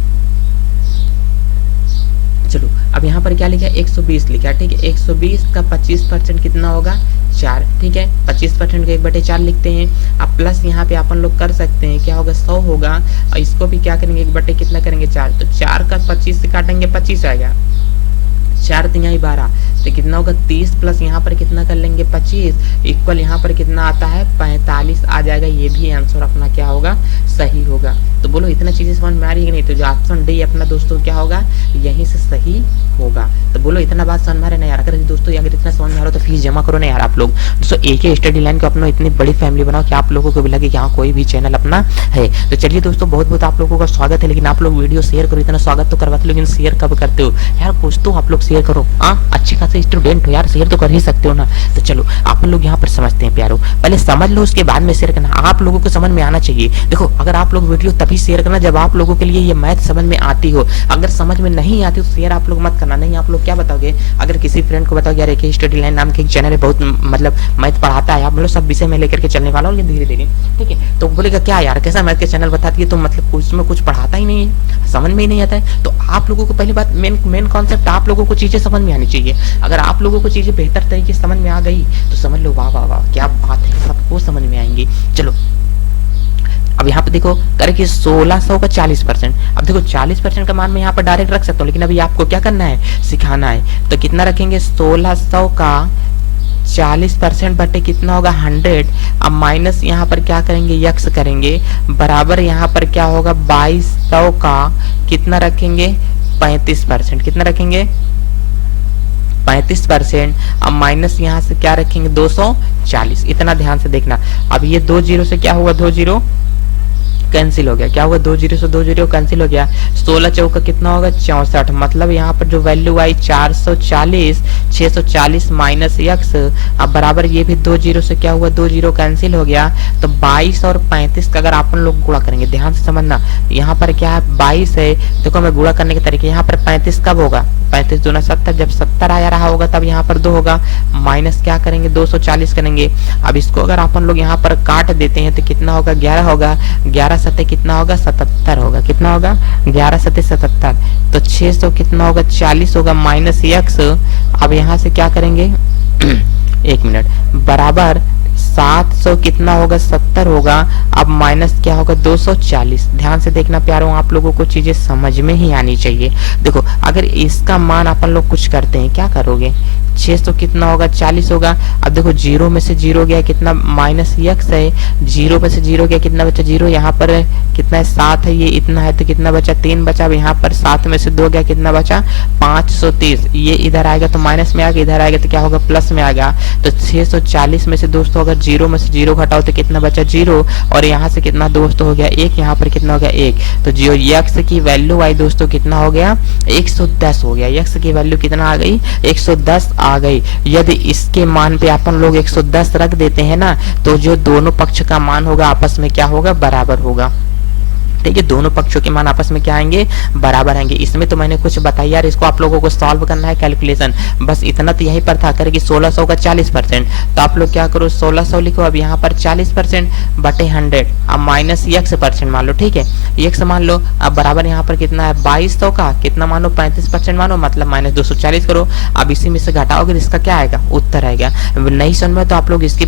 चलो अब यहाँ पर क्या लिखा है 120 लिखा है, ठीक है 120 का 25% कितना होगा 4, ठीक है 25% को 1/4 लिखते हैं। अब प्लस यहाँ पे अपन लोग कर सकते हैं क्या होगा 100 होगा और इसको भी क्या करेंगे 1/ कितना करेंगे 4, तो 4 का 25 से काटेंगे 25 आएगा, 4 3 12 तो कितना होगा 30 प्लस यहाँ पर कितना कर लेंगे 25 इक्वल यहाँ पर कितना आता है 45 आ जाएगा। ये भी आंसर अपना क्या होगा सही होगा। तो बोलो इतना चीजें समझ में आ रही है कि नहीं। तो जो ऑप्शन डी अपना दोस्तों क्या होगा यहीं से सही होगा। तो बोलो इतना बात समझ में आ रहा है ना यार। अगर दोस्तों अगर इतना समझ में आ रहा हो तो फीस जमा करो ना यार आप लोग। दोस्तों एक ही स्टडी लाइन को अपना इतनी बड़ी फैमिली बनाओ कि आप लोगों को भी लगे कि हाँ कोई भी चैनल अपना है। तो चलिए दोस्तों बहुत बहुत आप लोगों का स्वागत है, लेकिन आप लोग वीडियो शेयर करो। इतना स्वागत तो करवाते लेकिन शेयर कब करते हो यार, कुछ तो आप लोग शेयर करो। हाँ अच्छे खासे स्टूडेंट हो यार, शेयर तो कर ही सकते हो ना। तो चलो आप लोग यहाँ पर समझते हैं प्यारो, पहले समझ लो उसके बाद में शेयर करना। आप लोगों को समझ में आना चाहिए। देखो अगर आप लोग वीडियो तभी शेयर करना जब आप लोगों के लिए ये मैथ समझ में आती हो। अगर समझ में नहीं आती तो शेयर आप लोग मत करना। नहीं आप लोग क्या बताओगे, अगर किसी फ्रेंड को बताओगे यार एक स्टडी लाइन नाम के एक चैनल है बहुत मतलब मैथ पढ़ाता है, आप मतलब सब विषय में लेकर के चलने वाला हो धीरे धीरे, ठीक है। तो बोलेगा क्या यार कैसा मैथ के चैनल बताती है, तो मतलब उसमें कुछ पढ़ाता ही नहीं है, समझ में ही नहीं आता है। तो आप लोगों को पहली बात मेन कॉन्सेप्ट आप लोगों को चीजें समझ में आनी चाहिए। अगर आप लोगों को चीजें बेहतर तरीके से समझ में आ गई तो समझ लो वाह वाह वाह क्या बात है, सबको समझ में आएंगी। चलो अब यहाँ पे देखो करके 1600 का 40%। अब देखो 40% का मान मैं यहाँ पर डायरेक्ट रख सकता हूँ, लेकिन अभी आपको क्या करना है सिखाना है। तो कितना रखेंगे 1600 का 40% बटे कितना होगा 100। अब माइनस यहाँ पर क्या करेंगे यक्स करेंगे बराबर यहाँ पर क्या होगा 2200 का कितना रखेंगे 35%। कितना रखेंगे 35%। अब माइनस यहाँ से क्या रखेंगे 240, इतना ध्यान से देखना। अब ये 2 जीरो से क्या हुआ, 2 जीरो कैंसिल हो गया। क्या हुआ, 2 जीरो से 2 जीरो कैंसिल हो गया। 16 चौका कितना होगा 64, मतलब यहाँ पर जो वैल्यू आई 440, 640 माइनस x। अब बराबर ये भी 2 जीरो से क्या हुआ, 2 जीरो कैंसिल हो गया। तो 22 और 35 का अगर अपन लोग गुणा करेंगे, ध्यान से समझना, यहाँ पर क्या है 22 है, देखो मैं गुणा करने के तरीके, यहाँ पर 35 कब होगा, 35 दूना 70, जब 70 आया रहा होगा तब यहाँ पर 2 होगा, माइनस क्या करेंगे 240 करेंगे। अब इसको अगर अपन लोग यहाँ पर काट देते हैं तो कितना होगा 11 होगा, 11 सत्ते कितना होगा 77 होगा, कितना होगा 11 सत्ते 77। तो 600 कितना होगा 40 होगा माइनस x। अब यहाँ से क्या करेंगे 1 मिनट, बराबर 700 कितना होगा 70 होगा। अब माइनस क्या होगा 240। ध्यान से देखना प्यारों, आप लोगों को चीजें समझ में ही आनी चाहिए। देखो अगर इसका मान अपन लोग कुछ करते हैं, क्या करोगे, 600 कितना होगा 40 होगा। अब देखो जीरो में से जीरो गया कितना, माइनस x है, जीरो में से जीरो गया कितना बचा, जीरो, यहाँ पर कितना है 7 है, ये इतना है तो कितना बचा 3 बचा। अब यहाँ पर 7 में से 2 गया कितना बचा 530, ये इधर आएगा तो माइनस में आ गया, इधर आएगा तो क्या होगा प्लस में आ गया। तो 640 में से दोस्तों अगर जीरो में से जीरो घटाओ तो कितना बचा 0, और यहाँ से कितना दोस्तों हो गया 1, यहाँ पर कितना हो गया 1। तो जो x की वैल्यू आई दोस्तों कितना हो गया 110 हो गया। x की वैल्यू कितना आ गई 110 आ गई। यदि इसके मान पे अपन लोग 110 रख देते हैं ना, तो जो दोनों पक्ष का मान होगा आपस में क्या होगा बराबर होगा। ठीक है, दोनों पक्षों के मान आपस में क्या आएंगे बराबर आएंगे। इसमें तो मैंने कुछ बताया यार, इसको आप लोगों को सॉल्व करना है कैलकुलेशन, बस इतना तो यहीं पर था करें कि 1600 का 40%। तो आप लोग क्या करो 1600 लिखो, अब यहाँ पर 40% बटे 100, अब माइनस x परसेंट मान लो, ठीक है x मान लो। अब बराबर यहाँ पर कितना है 2200 का कितना मानो 35% मानो, मतलब माइनस 240 करो। अब इसी में से घटाओगे इसका क्या आएगा उत्तर आएगा। नहीं समझ में तो आप लोग इसकी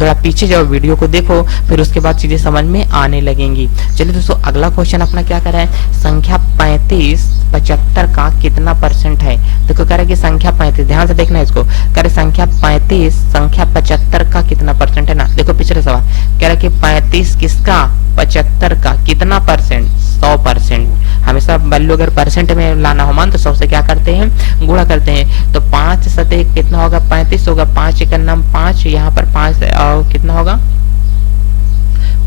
थोड़ा पीछे जाओ, वीडियो को देखो, फिर उसके बाद चीजें समझ में आने लगेंगी। चलिए दोस्तों अगला क्वेश्चन अपना क्या कर रहा है, संख्या 35 75 का कितना परसेंट है। देखो कह रहा है कि संख्या 35, ध्यान से देखना इसको, कह रहे संख्या 35 संख्या 75 का कितना परसेंट है ना। देखो पिछले सवाल कह रहा है कि 35 किसका 75 का कितना परसेंट 100%। हमेशा वैल्यू अगर परसेंट में लाना हो मान तो 100 से क्या करते हैं गुणा करते हैं। तो 5 सते कितना होगा 35 होगा, 5 एक नाम 5, यहाँ पर 5 कितना होगा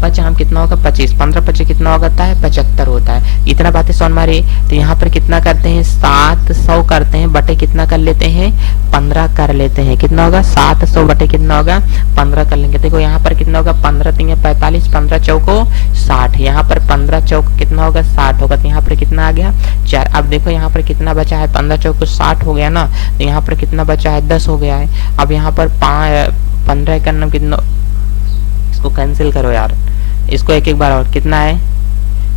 5 हम कितना होगा 25, 15 25 कितना होता है 75 होता है। इतना बातें समझ मारी। तो यहाँ पर कितना करते हैं 700 करते हैं बटे कितना कर लेते हैं 15 कर लेते हैं, कितना होगा 700 बटे कितना होगा 15 कर लेंगे। देखो यहाँ पर कितना होगा 15 3 45, 15 चौको 60, यहाँ पर 15 चौक कितना होगा 60 होगा। तो यहाँ पर कितना आ गया 4। अब देखो यहाँ पर कितना बचा है 15 चौको 60 हो गया ना, तो यहाँ पर कितना बचा है 10 हो गया है। अब यहाँ पर 15 का नाम कितना, इसको कैंसिल करो यार, इसको एक एक बार और, कितना है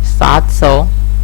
700,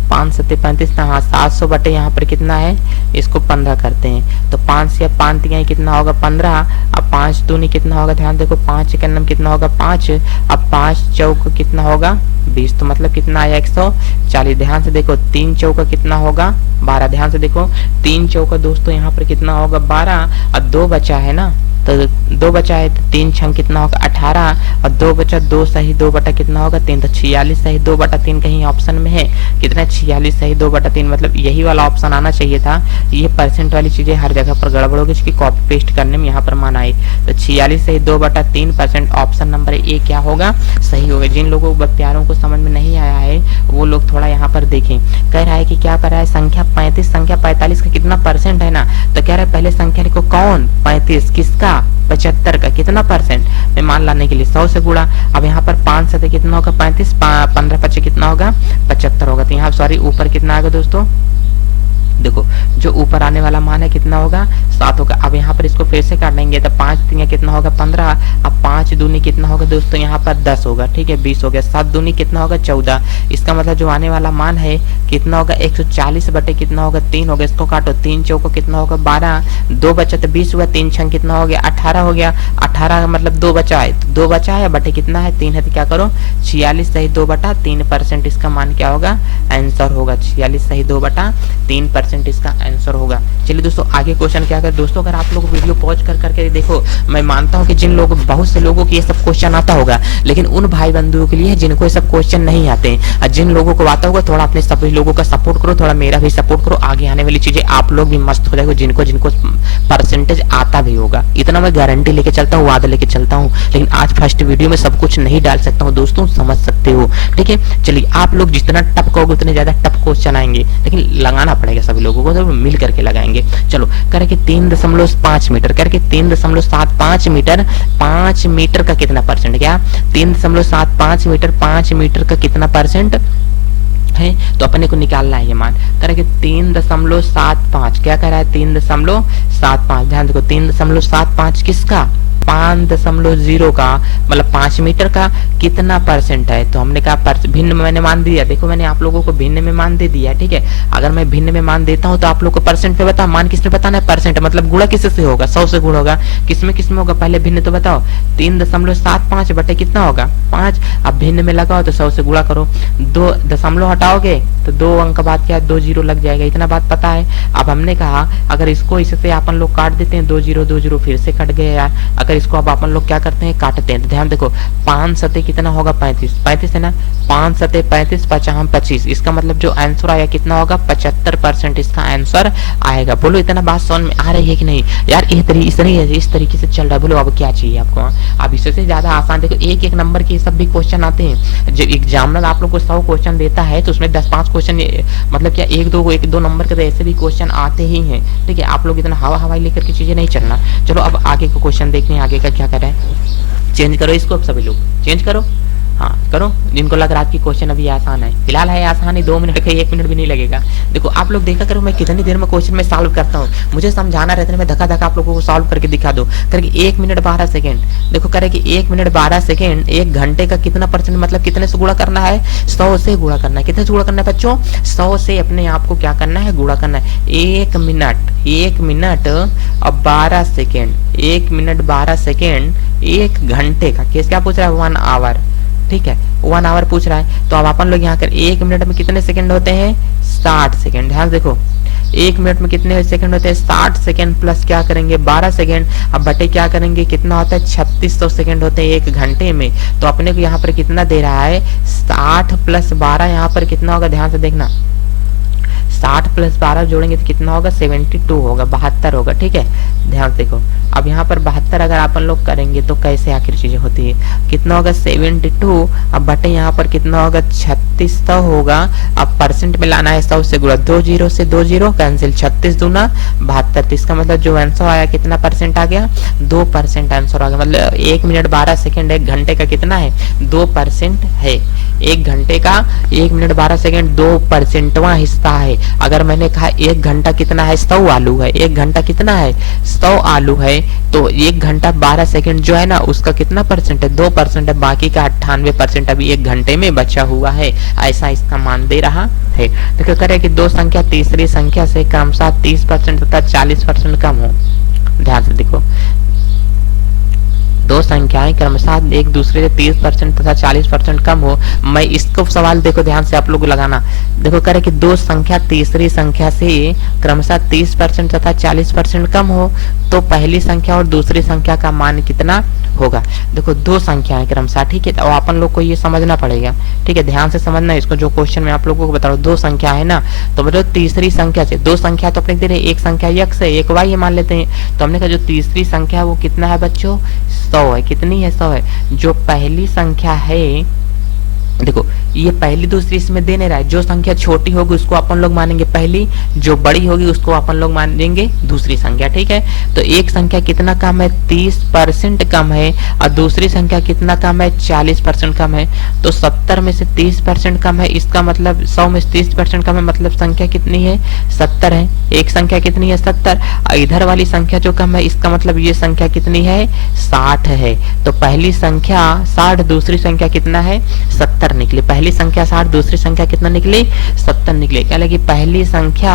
5 सत्ते 35, हाँ 700 बटे यहाँ पर कितना है इसको 15 करते हैं। तो 5 से 5 दिया कितना होगा 15, अब 5 दूनी कितना होगा, ध्यान देखो 5 का नाम कितना होगा 5, अब 5 चौक कितना होगा 20, तो मतलब कितना आया 140। ध्यान से देखो 3 चौका कितना होगा 12, ध्यान से देखो 3 चौका दोस्तों यहाँ पर कितना होगा 12, और 2 बचा है ना, तो 2 बचा है तो 3 छंग कितना होगा 18, और 2 बचा 2 सही 2 बटा कितना होगा 3, तो 46 सही 2 बटा 3 कहीं ऑप्शन में है कितना 46 सही 2 बटा 3, मतलब यही वाला ऑप्शन आना चाहिए था। ये परसेंट वाली चीजें हर जगह पर गड़बड़ होगी, इसकी कॉपी पेस्ट करने में यहाँ पर मान आई। तो 46 सही 2 बटा 3% ऑप्शन नंबर ए क्या होगा सही होगा। जिन लोगों को प्यारों को समझ में नहीं आया है वो लोग थोड़ा यहाँ पर देखें। कह रहा है कि क्या कर रहा है संख्या 35 संख्या 45 का कितना परसेंट है ना, तो कह रहा है पहले संख्या लिखो कौन 35 किसका 75 का कितना परसेंट में मान लाने के लिए 100 से गुणा। अब यहाँ पर 5 से कितना होगा 35, 15 25 कितना होगा 75 होगा। तो यहाँ सॉरी ऊपर कितना आएगा दोस्तों, देखो जो ऊपर आने वाला मान है कितना होगा 7 होगा। अब यहाँ पर इसको फिर से काट लेंगे तो 5 दूनी कितना होगा 15, अब 5 दूनी कितना होगा दोस्तों यहाँ पर 10 होगा, ठीक है 20 हो गया। 7 दूनी कितना होगा 14, इसका मतलब जो आने वाला मान है कितना होगा 140 बटे कितना होगा 3 होगा। इसको काटो 3 चौको कितना होगा 12, 2 बचा तो 20 हुआ, 3 छंग कितना हो गया 18 हो गया। 18 का मतलब 2 बचा है, तो 2 बचा है बटे कितना है 3 है, तो क्या करो 46 सही 2 बटा 3% इसका मान क्या होगा आंसर होगा 46 सही 2 बटा 3%। परसेंट इसका आंसर होगा। चलिए दोस्तों आगे क्वेश्चन क्या कर दोस्तों, अगर आप लोग वीडियो पॉज कर करके देखो, मैं मानता हूँ कि जिन लोगों बहुत से लोगों को ये सब क्वेश्चन आता होगा, लेकिन उन भाई बंधुओं के लिए जिनको ये सब क्वेश्चन नहीं आते हैं, और जिन लोगों को आता होगा थोड़ा अपने सभी लोगों का सपोर्ट करो, थोड़ा मेरा भी सपोर्ट करो, आगे आने वाली चीजें आप लोग भी मस्त हो जाएगा, जिनको जिनको परसेंटेज आता भी होगा। इतना मैं गारंटी लेके चलता हूँ, वादा लेके चलता हूँ। लेकिन आज फर्स्ट वीडियो में सब कुछ नहीं डाल सकता हूँ दोस्तों, समझ सकते हो, ठीक है। चलिए आप लोग जितना टप कहोगे उतने ज्यादा टप क्वेश्चन आएंगे, लेकिन लगाना पड़ेगा सभी लोगों को, तो मिल करके लगाएंगे। चलो करके 3.5 मीटर करके 3.75 मीटर, 5 मीटर का कितना परसेंट, क्या 3.75 मीटर 5 मीटर का कितना परसेंट है, तो अपने को निकालना है ये मान। करेंगे 3.75, क्या कह रहा है 3.75, ध्यान देखो 3.75 किसका, 5.0 का, मतलब 5 मीटर का कितना परसेंट है। तो हमने कहा भिन्न में मैंने मान दिया, देखो मैंने आप लोगों को भिन्न में मान दे दिया, ठीक है। अगर मैं भिन्न में मान देता हूं तो आप लोग को परसेंट पे बताओ, मान किस पे बताना है, परसेंट मतलब गुणा किससे होगा, 100 से गुणा होगा, किसमें होगा, पहले भिन्न तो बताओ, 3.75 बटे कितना होगा 5, अब भिन्न में लगाओ तो 100 से गुणा करो, 2 दशमलव हटाओगे तो 2 अंक बाद क्या 2 जीरो लग जाएगा, इतना बात पता है। अब हमने कहा अगर इसको इससे अपन लोग काट देते हैं, 2 जीरो फिर से कट गए यार, अगर इसको अब अपन लोग क्या करते हैं काटते हैं, तो ध्यान देखो 5 सते कितना होगा 35 है ना, 5 सते 35, 50 25, इसका मतलब जो आंसर आया कितना होगा 75% इसका आंसर आएगा। बोलो इतना बात समझ में आ रही है कि नहीं यार, इस तरीके से चल रहा है। बोलो अब क्या चाहिए आपको, अब इससे ज्यादा आसान देखो, एक एक नंबर के सब भी क्वेश्चन आते हैं। जब एग्जामिनर आप लोग को 100 क्वेश्चन देता है तो उसमें 10-5 क्वेश्चन मतलब क्या 1-2 नंबर के तो ऐसे भी क्वेश्चन आते ही हैं, ठीक है। आप लोग इतना हवाई लेकर के चीजें नहीं चलना। चलो अब आगे का क्वेश्चन देखते हैं, आगे का क्या कर रहे हैं, चेंज करो इसको, अब सभी लोग चेंज करो, हाँ करो, जिनको लग रहा है कि क्वेश्चन अभी आसान है, फिलहाल है आसान ही, 2 मिनट का 1 मिनट भी नहीं लगेगा। देखो आप लोग देखा करो मैं कितनी देर में क्वेश्चन में सॉल्व करता हूँ, मुझे समझाना रहता है, मैं धक्का आप लोगों को सॉल्व करके दिखा दो। करके 1 मिनट 12 सेकेंड, देखो करे कि 1 मिनट 12 सेकेंड 1 घंटे का कितना परसेंट, मतलब कितने से गुणा करना है, 100 से गुणा करना है। कितने से गुणा करना है बच्चों, 100 से अपने आप को क्या करना है, गुणा करना है। 1 मिनट और 12 सेकेंड, 1 मिनट 12 सेकेंड 1 घंटे का, क्या पूछ रहा है 1 आवर, ठीक है 1 आवर पूछ रहा है। तो अब अपन लोग यहाँ कर 1 मिनट में कितने सेकंड होते हैं 60 सेकंड, ध्यान देखो 1 मिनट में कितने सेकंड होते हैं 60 सेकंड, प्लस क्या करेंगे 12 सेकंड, अब बटे क्या करेंगे कितना होता है 3600 सेकंड होते हैं 1 घंटे में। तो अपने को यहाँ पर कितना दे रहा है 60 + 12, यहाँ पर कितना होगा ध्यान से देखना, 60 + 12 जोड़ेंगे तो कितना होगा 72 होगा, 72 होगा, ठीक है। ध्यान देखो अब यहाँ पर 72 अगर अपन लोग करेंगे तो कैसे आखिर चीजें होती है, कितना होगा 72, अब बटे यहाँ पर कितना होगा 3600 होगा। अब परसेंट में लाना है 100 से गुणा, 2 जीरो से 2 जीरो कैंसिल, 36 दूना 72, इसका मतलब जो आंसर आया कितना परसेंट आ गया 2% आंसर आ गया। मतलब 1 मिनट 12 सेकेंड 1 घंटे का कितना है 2% है, 1 घंटे का 1 मिनट 12 सेकेंड 2% हिस्सा है। अगर मैंने कहा 1 घंटा कितना है 100 आलू है, 1 घंटा कितना है 100 आलू है, तो 1 घंटा 12 सेकंड जो है ना उसका कितना परसेंट है 2% है, बाकी का 98% अभी 1 घंटे में बचा हुआ है, ऐसा इसका मान दे रहा है। तो क्या करें कि 2 संख्या तीसरी संख्या से क्रमशः 30% तथा 40% कम हो। ध्यान से देखो 2 संख्याएं क्रमशः एक दूसरे से 30% तथा 40% कम हो। मैं इसको सवाल देखो ध्यान से आप लोग लगाना, देखो करे कि 2 संख्या तीसरी संख्या से क्रमशः 30% तथा 40% कम हो, तो पहली संख्या और दूसरी संख्या का मान कितना होगा। देखो 2 संख्याएं क्रमशः, ठीक है, तो अपन लोग को ये समझना पड़ेगा, ठीक है, ध्यान से समझना इसको, जो क्वेश्चन में आप लोगों को बता रहा हूँ 2 संख्या है ना, तो मतलब तीसरी संख्या से 2 संख्या तो अपने दे रहे, एक संख्या x है एक y मान लेते हैं, तो हमने कहा जो तीसरी संख्या है वो कितना है बच्चों 100 है, कितनी है 100 है। जो पहली संख्या है देखो ये पहली दूसरी इसमें देने रहा है, जो संख्या छोटी होगी उसको अपन लोग मानेंगे पहली, जो बड़ी होगी उसको अपन लोग मानेंगे दूसरी संख्या, ठीक है। तो एक संख्या कितना कम है 30% कम है, और दूसरी संख्या कितना कम है 40% कम है। तो 70 में से 30% कम है, इसका मतलब 100 में से 30% कम है, मतलब संख्या कितनी है 70 है। एक संख्या कितनी है 70, और इधर वाली संख्या जो कम है इसका मतलब ये संख्या कितनी है 60 है। तो पहली संख्या 60, दूसरी संख्या कितना है 70 निकली, पहली संख्या 60 दूसरी संख्या कितना निकली 70 निकली। क्या लगी पहली संख्या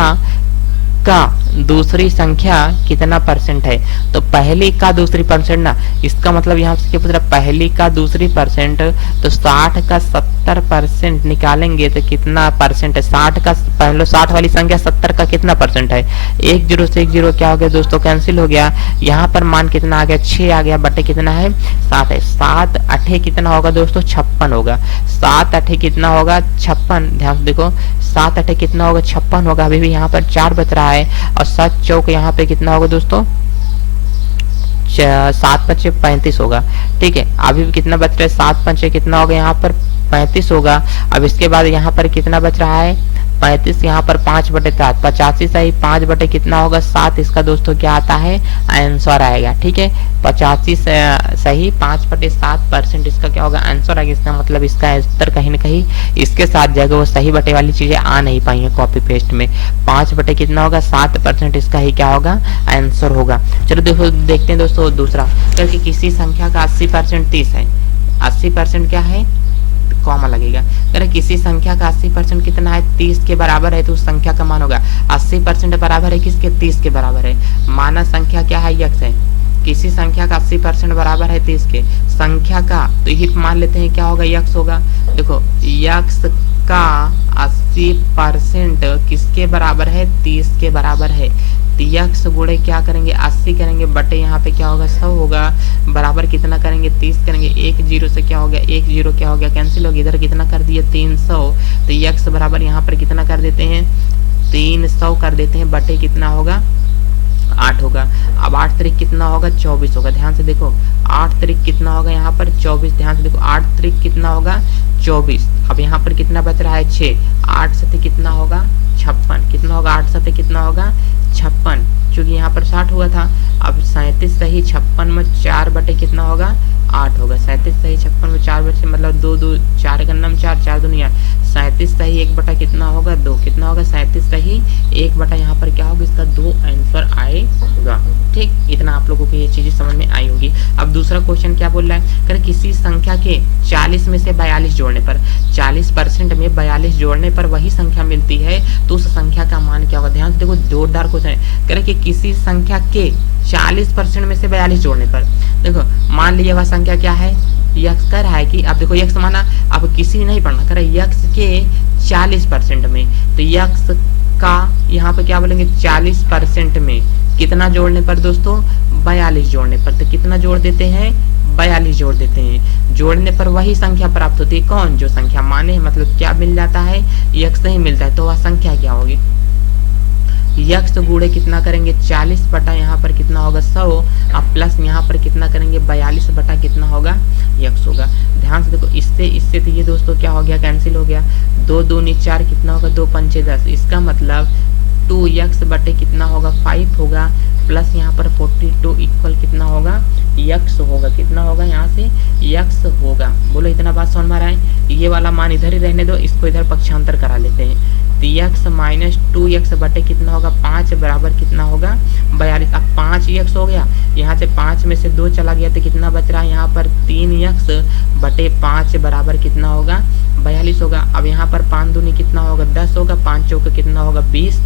का दूसरी संख्या कितना परसेंट है, तो पहली का दूसरी परसेंट ना, इसका मतलब यहाँ से क्या पूछ रहा है, पहली का दूसरी परसेंट, तो 60 का 70% निकालेंगे तो कितना परसेंट है, 60 का पहले 60 वाली संख्या 70 का कितना परसेंट है, एक जीरो से एक जीरो क्या हो गया दोस्तों, कैंसिल हो गया। यहाँ पर मान कितना आ गया, 6 आ गया, बटे कितना है 7 है, 7 अठे कितना होगा दोस्तों 56 होगा, 7 अठे कितना होगा 56, ध्यान से देखो 7 अठे कितना होगा 56 होगा, अभी भी यहाँ पर 4 बच रहा है, और 7 चौक यहाँ पे कितना होगा दोस्तों 7 पचे 35 होगा, ठीक है। अभी भी कितना बच रहा है, 7 पंचे कितना होगा यहाँ पर 35 होगा। अब इसके बाद यहाँ पर कितना बच रहा है 35, यहाँ पर 5 बटे 7 85 सही, 5 बटे कितना होगा 7, इसका दोस्तों क्या आता है आंसर आएगा, ठीक है। 85 सही 5 बटे 7% इसका क्या होगा आंसर आएगा। इसका मतलब इसका आंसर कहीं ना कहीं इसके साथ जाएगा, वो सही बटे वाली चीजें आ नहीं पाई है कॉपी पेस्ट में। 5 बटे कितना होगा 7% इसका ही क्या होगा आंसर होगा। चलो देखो देखते हैं दोस्तों दूसरा, क्योंकि किसी संख्या का 80% 30 है, 80% क्या है कॉमा लगेगा, अगर किसी संख्या का 80% कितना है 30 के बराबर है, तो उस संख्या का मान होगा 80% बराबर है किसके 30 के बराबर है, माना संख्या क्या है यक्स है, किसी संख्या का 80% बराबर है 30 के, संख्या का तो ये मान लेते हैं क्या होगा यक्स होगा। देखो यक्स का 80% किसके बराबर है 30 के बराबर है, तो यक्स गुणे क्या करेंगे 80 करेंगे, बटे यहाँ पे क्या होगा 100 होगा, बराबर कितना करेंगे 30 करेंगे, एक जीरो से क्या हो गया एक जीरो क्या हो गया कैंसिल हो गया, इधर कितना कर दिए 300, तो यक्स बराबर यहाँ पर कितना कर देते हैं 300 कर देते हैं, बटे कितना होगा 8 होगा। अब 8 तारीख कितना होगा 24 होगा, ध्यान से देखो 8 तारीख कितना होगा यहाँ पर 24, ध्यान से देखो 8 तारीख कितना होगा 24। अब यहाँ पर कितना बच रहा है 6, 8 सते कितना होगा 56, कितना होगा 8 सते कितना होगा 56, क्योंकि यहाँ पर 60 हुआ था। अब 37 सही 56 में 4 बटे कितना होगा 8 होगा, 37 सही 56 में 4 बटे मतलब 2 2 4 गन्नम 4 4 दुनिया 37 सही 1 बटा कितना होगा 2, कितना होगा 37 सही 1 बटा यहाँ पर क्या होगा इसका 2 आंसर आएगा, ठीक। इतना आप लोगों को ये चीजें समझ में आई होगी। अब दूसरा क्वेश्चन क्या बोल रहा है, अगर किसी संख्या के 40 में से 42 जोड़ने पर 40% में 42 जोड़ने पर वही संख्या मिलती है, तो उस संख्या का मान क्या होगा। ध्यान से देखो जोरदार क्वेश्चन है, कह रहे कि किसी संख्या के 40% में से 42 जोड़ने पर, देखो मान लीजिए वह संख्या क्या है यक्स कर रहा है कि अब देखो यक्स माना अब किसी नहीं पढ़ना, कर यक्स के 40% में, तो यक्स का यहाँ पे क्या बोलेंगे 40% में कितना जोड़ने पर दोस्तों 42 जोड़ने पर, तो कितना जोड़ देते हैं 42 जोड़ देते हैं, जोड़ने पर वही संख्या प्राप्त होती है, कौन जो संख्या माने मतलब क्या मिल जाता है यक्स ही मिलता है, तो वह संख्या क्या होगी यक्स गुणे कितना करेंगे 40 बटा यहाँ पर कितना होगा 100, अब प्लस यहाँ पर कितना करेंगे 42 बटा कितना होगा यक्स होगा। ध्यान से देखो इससे तो ये दोस्तों क्या हो गया कैंसिल हो गया, 2 दूनी 4 कितना होगा 2 पंचे 10, इसका मतलब 2x बटे कितना होगा 5 होगा, प्लस यहाँ पर 42 इक्वल कितना होगा यक्स होगा, कितना होगा यहाँ से यक्स होगा। बोलो इतना बात समझ में आ रहा है, ये वाला मान इधर ही रहने दो, इसको इधर पक्षांतर करा लेते हैं, तो x माइनस 2x बटे कितना होगा 5 बराबर कितना होगा 42। अब 5x हो गया, यहाँ से 5 में से 2 चला गया तो कितना बच रहा है यहाँ पर 3x बटे 5 बराबर कितना होगा 42 होगा। अब यहाँ पर 5 दूनी कितना होगा 10 होगा, 5 चौका कितना होगा 20,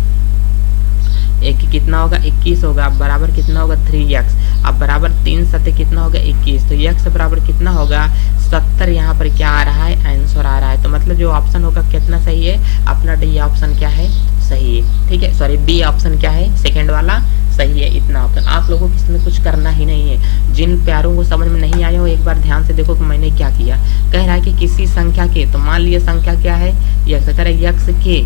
एक कितना होगा 21 होगा, अब बराबर कितना होगा 3x, अब बराबर 3 सत्ते कितना होगा 21, तो x बराबर कितना होगा 70। यहाँ पर क्या आ रहा है आंसर आ रहा है, तो मतलब जो ऑप्शन होगा कितना सही है अपना डी ऑप्शन क्या है सही है, ठीक है, सॉरी बी ऑप्शन क्या है सेकंड वाला सही है। इतना ऑप्शन आप लोगों को इसमें कुछ करना ही नहीं है, जिन प्यारों को समझ में नहीं आया हो एक बार ध्यान से देखो कि मैंने क्या किया। कह रहा है कि किसी संख्या के, तो मान लिया संख्या क्या है यक्स, कह रहा है यक्स के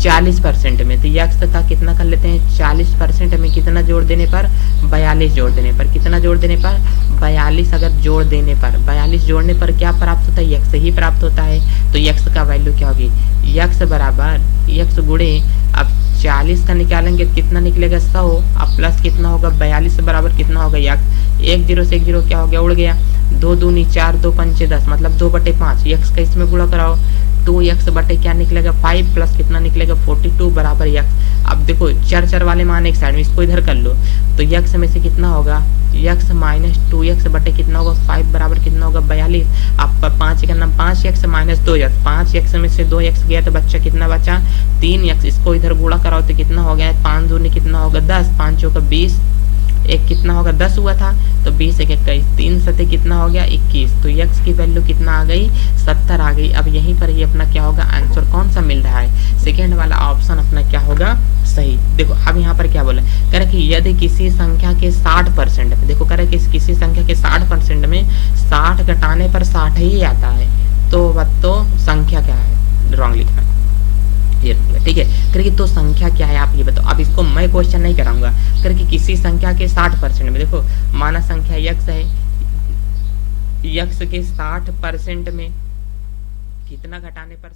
40% में, तो यक्स का कितना कर लेते हैं 40% में कितना जोड़ देने पर 42 जोड़ देने पर, कितना जोड़ देने पर 42, अगर जोड़ देने पर 42 जोड़ने पर क्या प्राप्त होता है यक्स ही प्राप्त होता है, तो यक्स का वैल्यू क्या होगी यक्स बराबर यक्स गुणे अब 40 का निकालेंगे कितना निकलेगा 100, अब प्लस कितना होगा 42 बराबर कितना होगा यक्स, 1 जीरो से 1 जीरो क्या हो गया उड़ गया, 2 दूनी 4 2 पंचे 10 मतलब 2 बटे 5, यक्स का इसमें गुणा कराओ 2x बटे क्या निकलेगा 5 प्लस कितना निकलेगा 42 बराबर यक्स। अब देखो चर चर वाले मान एक साइड में, इसको इधर कर लो, तो यक्स में से कितना होगा यक्स माइनस 2x बटे कितना होगा 5 बराबर कितना होगा 42। आपका 5 का नाम 5x माइनस 2x, 5x में से 2x गया तो बच्चा कितना बचा 3x। इसको इधर गुणा कराओ तो कितना हो गया 5 दूनी कितना होगा 10, 5 चौका 20, एक कितना होगा 10 हुआ था तो 20 एक 21, 3 सते कितना हो गया 21। तो x की वैल्यू कितना आ गई 70 आ गई। अब यहीं पर ये अपना क्या होगा आंसर कौन सा मिल रहा है, सेकेंड वाला ऑप्शन अपना क्या होगा सही। देखो अब यहाँ पर क्या बोला कह रहा कि यदि किसी संख्या के 60% में, देखो कह रहा कि किसी संख्या के 60% में 60 घटाने पर 60 ही आता है तो संख्या क्या है, रॉन्ग लिखना ये, ठीक है। करके तो संख्या क्या है आप ये बताओ। अब इसको मैं क्वेश्चन नहीं कराऊंगा, करके किसी संख्या के 60% में, देखो माना संख्या यक्स है, यक्स के 60% में कितना घटाने पर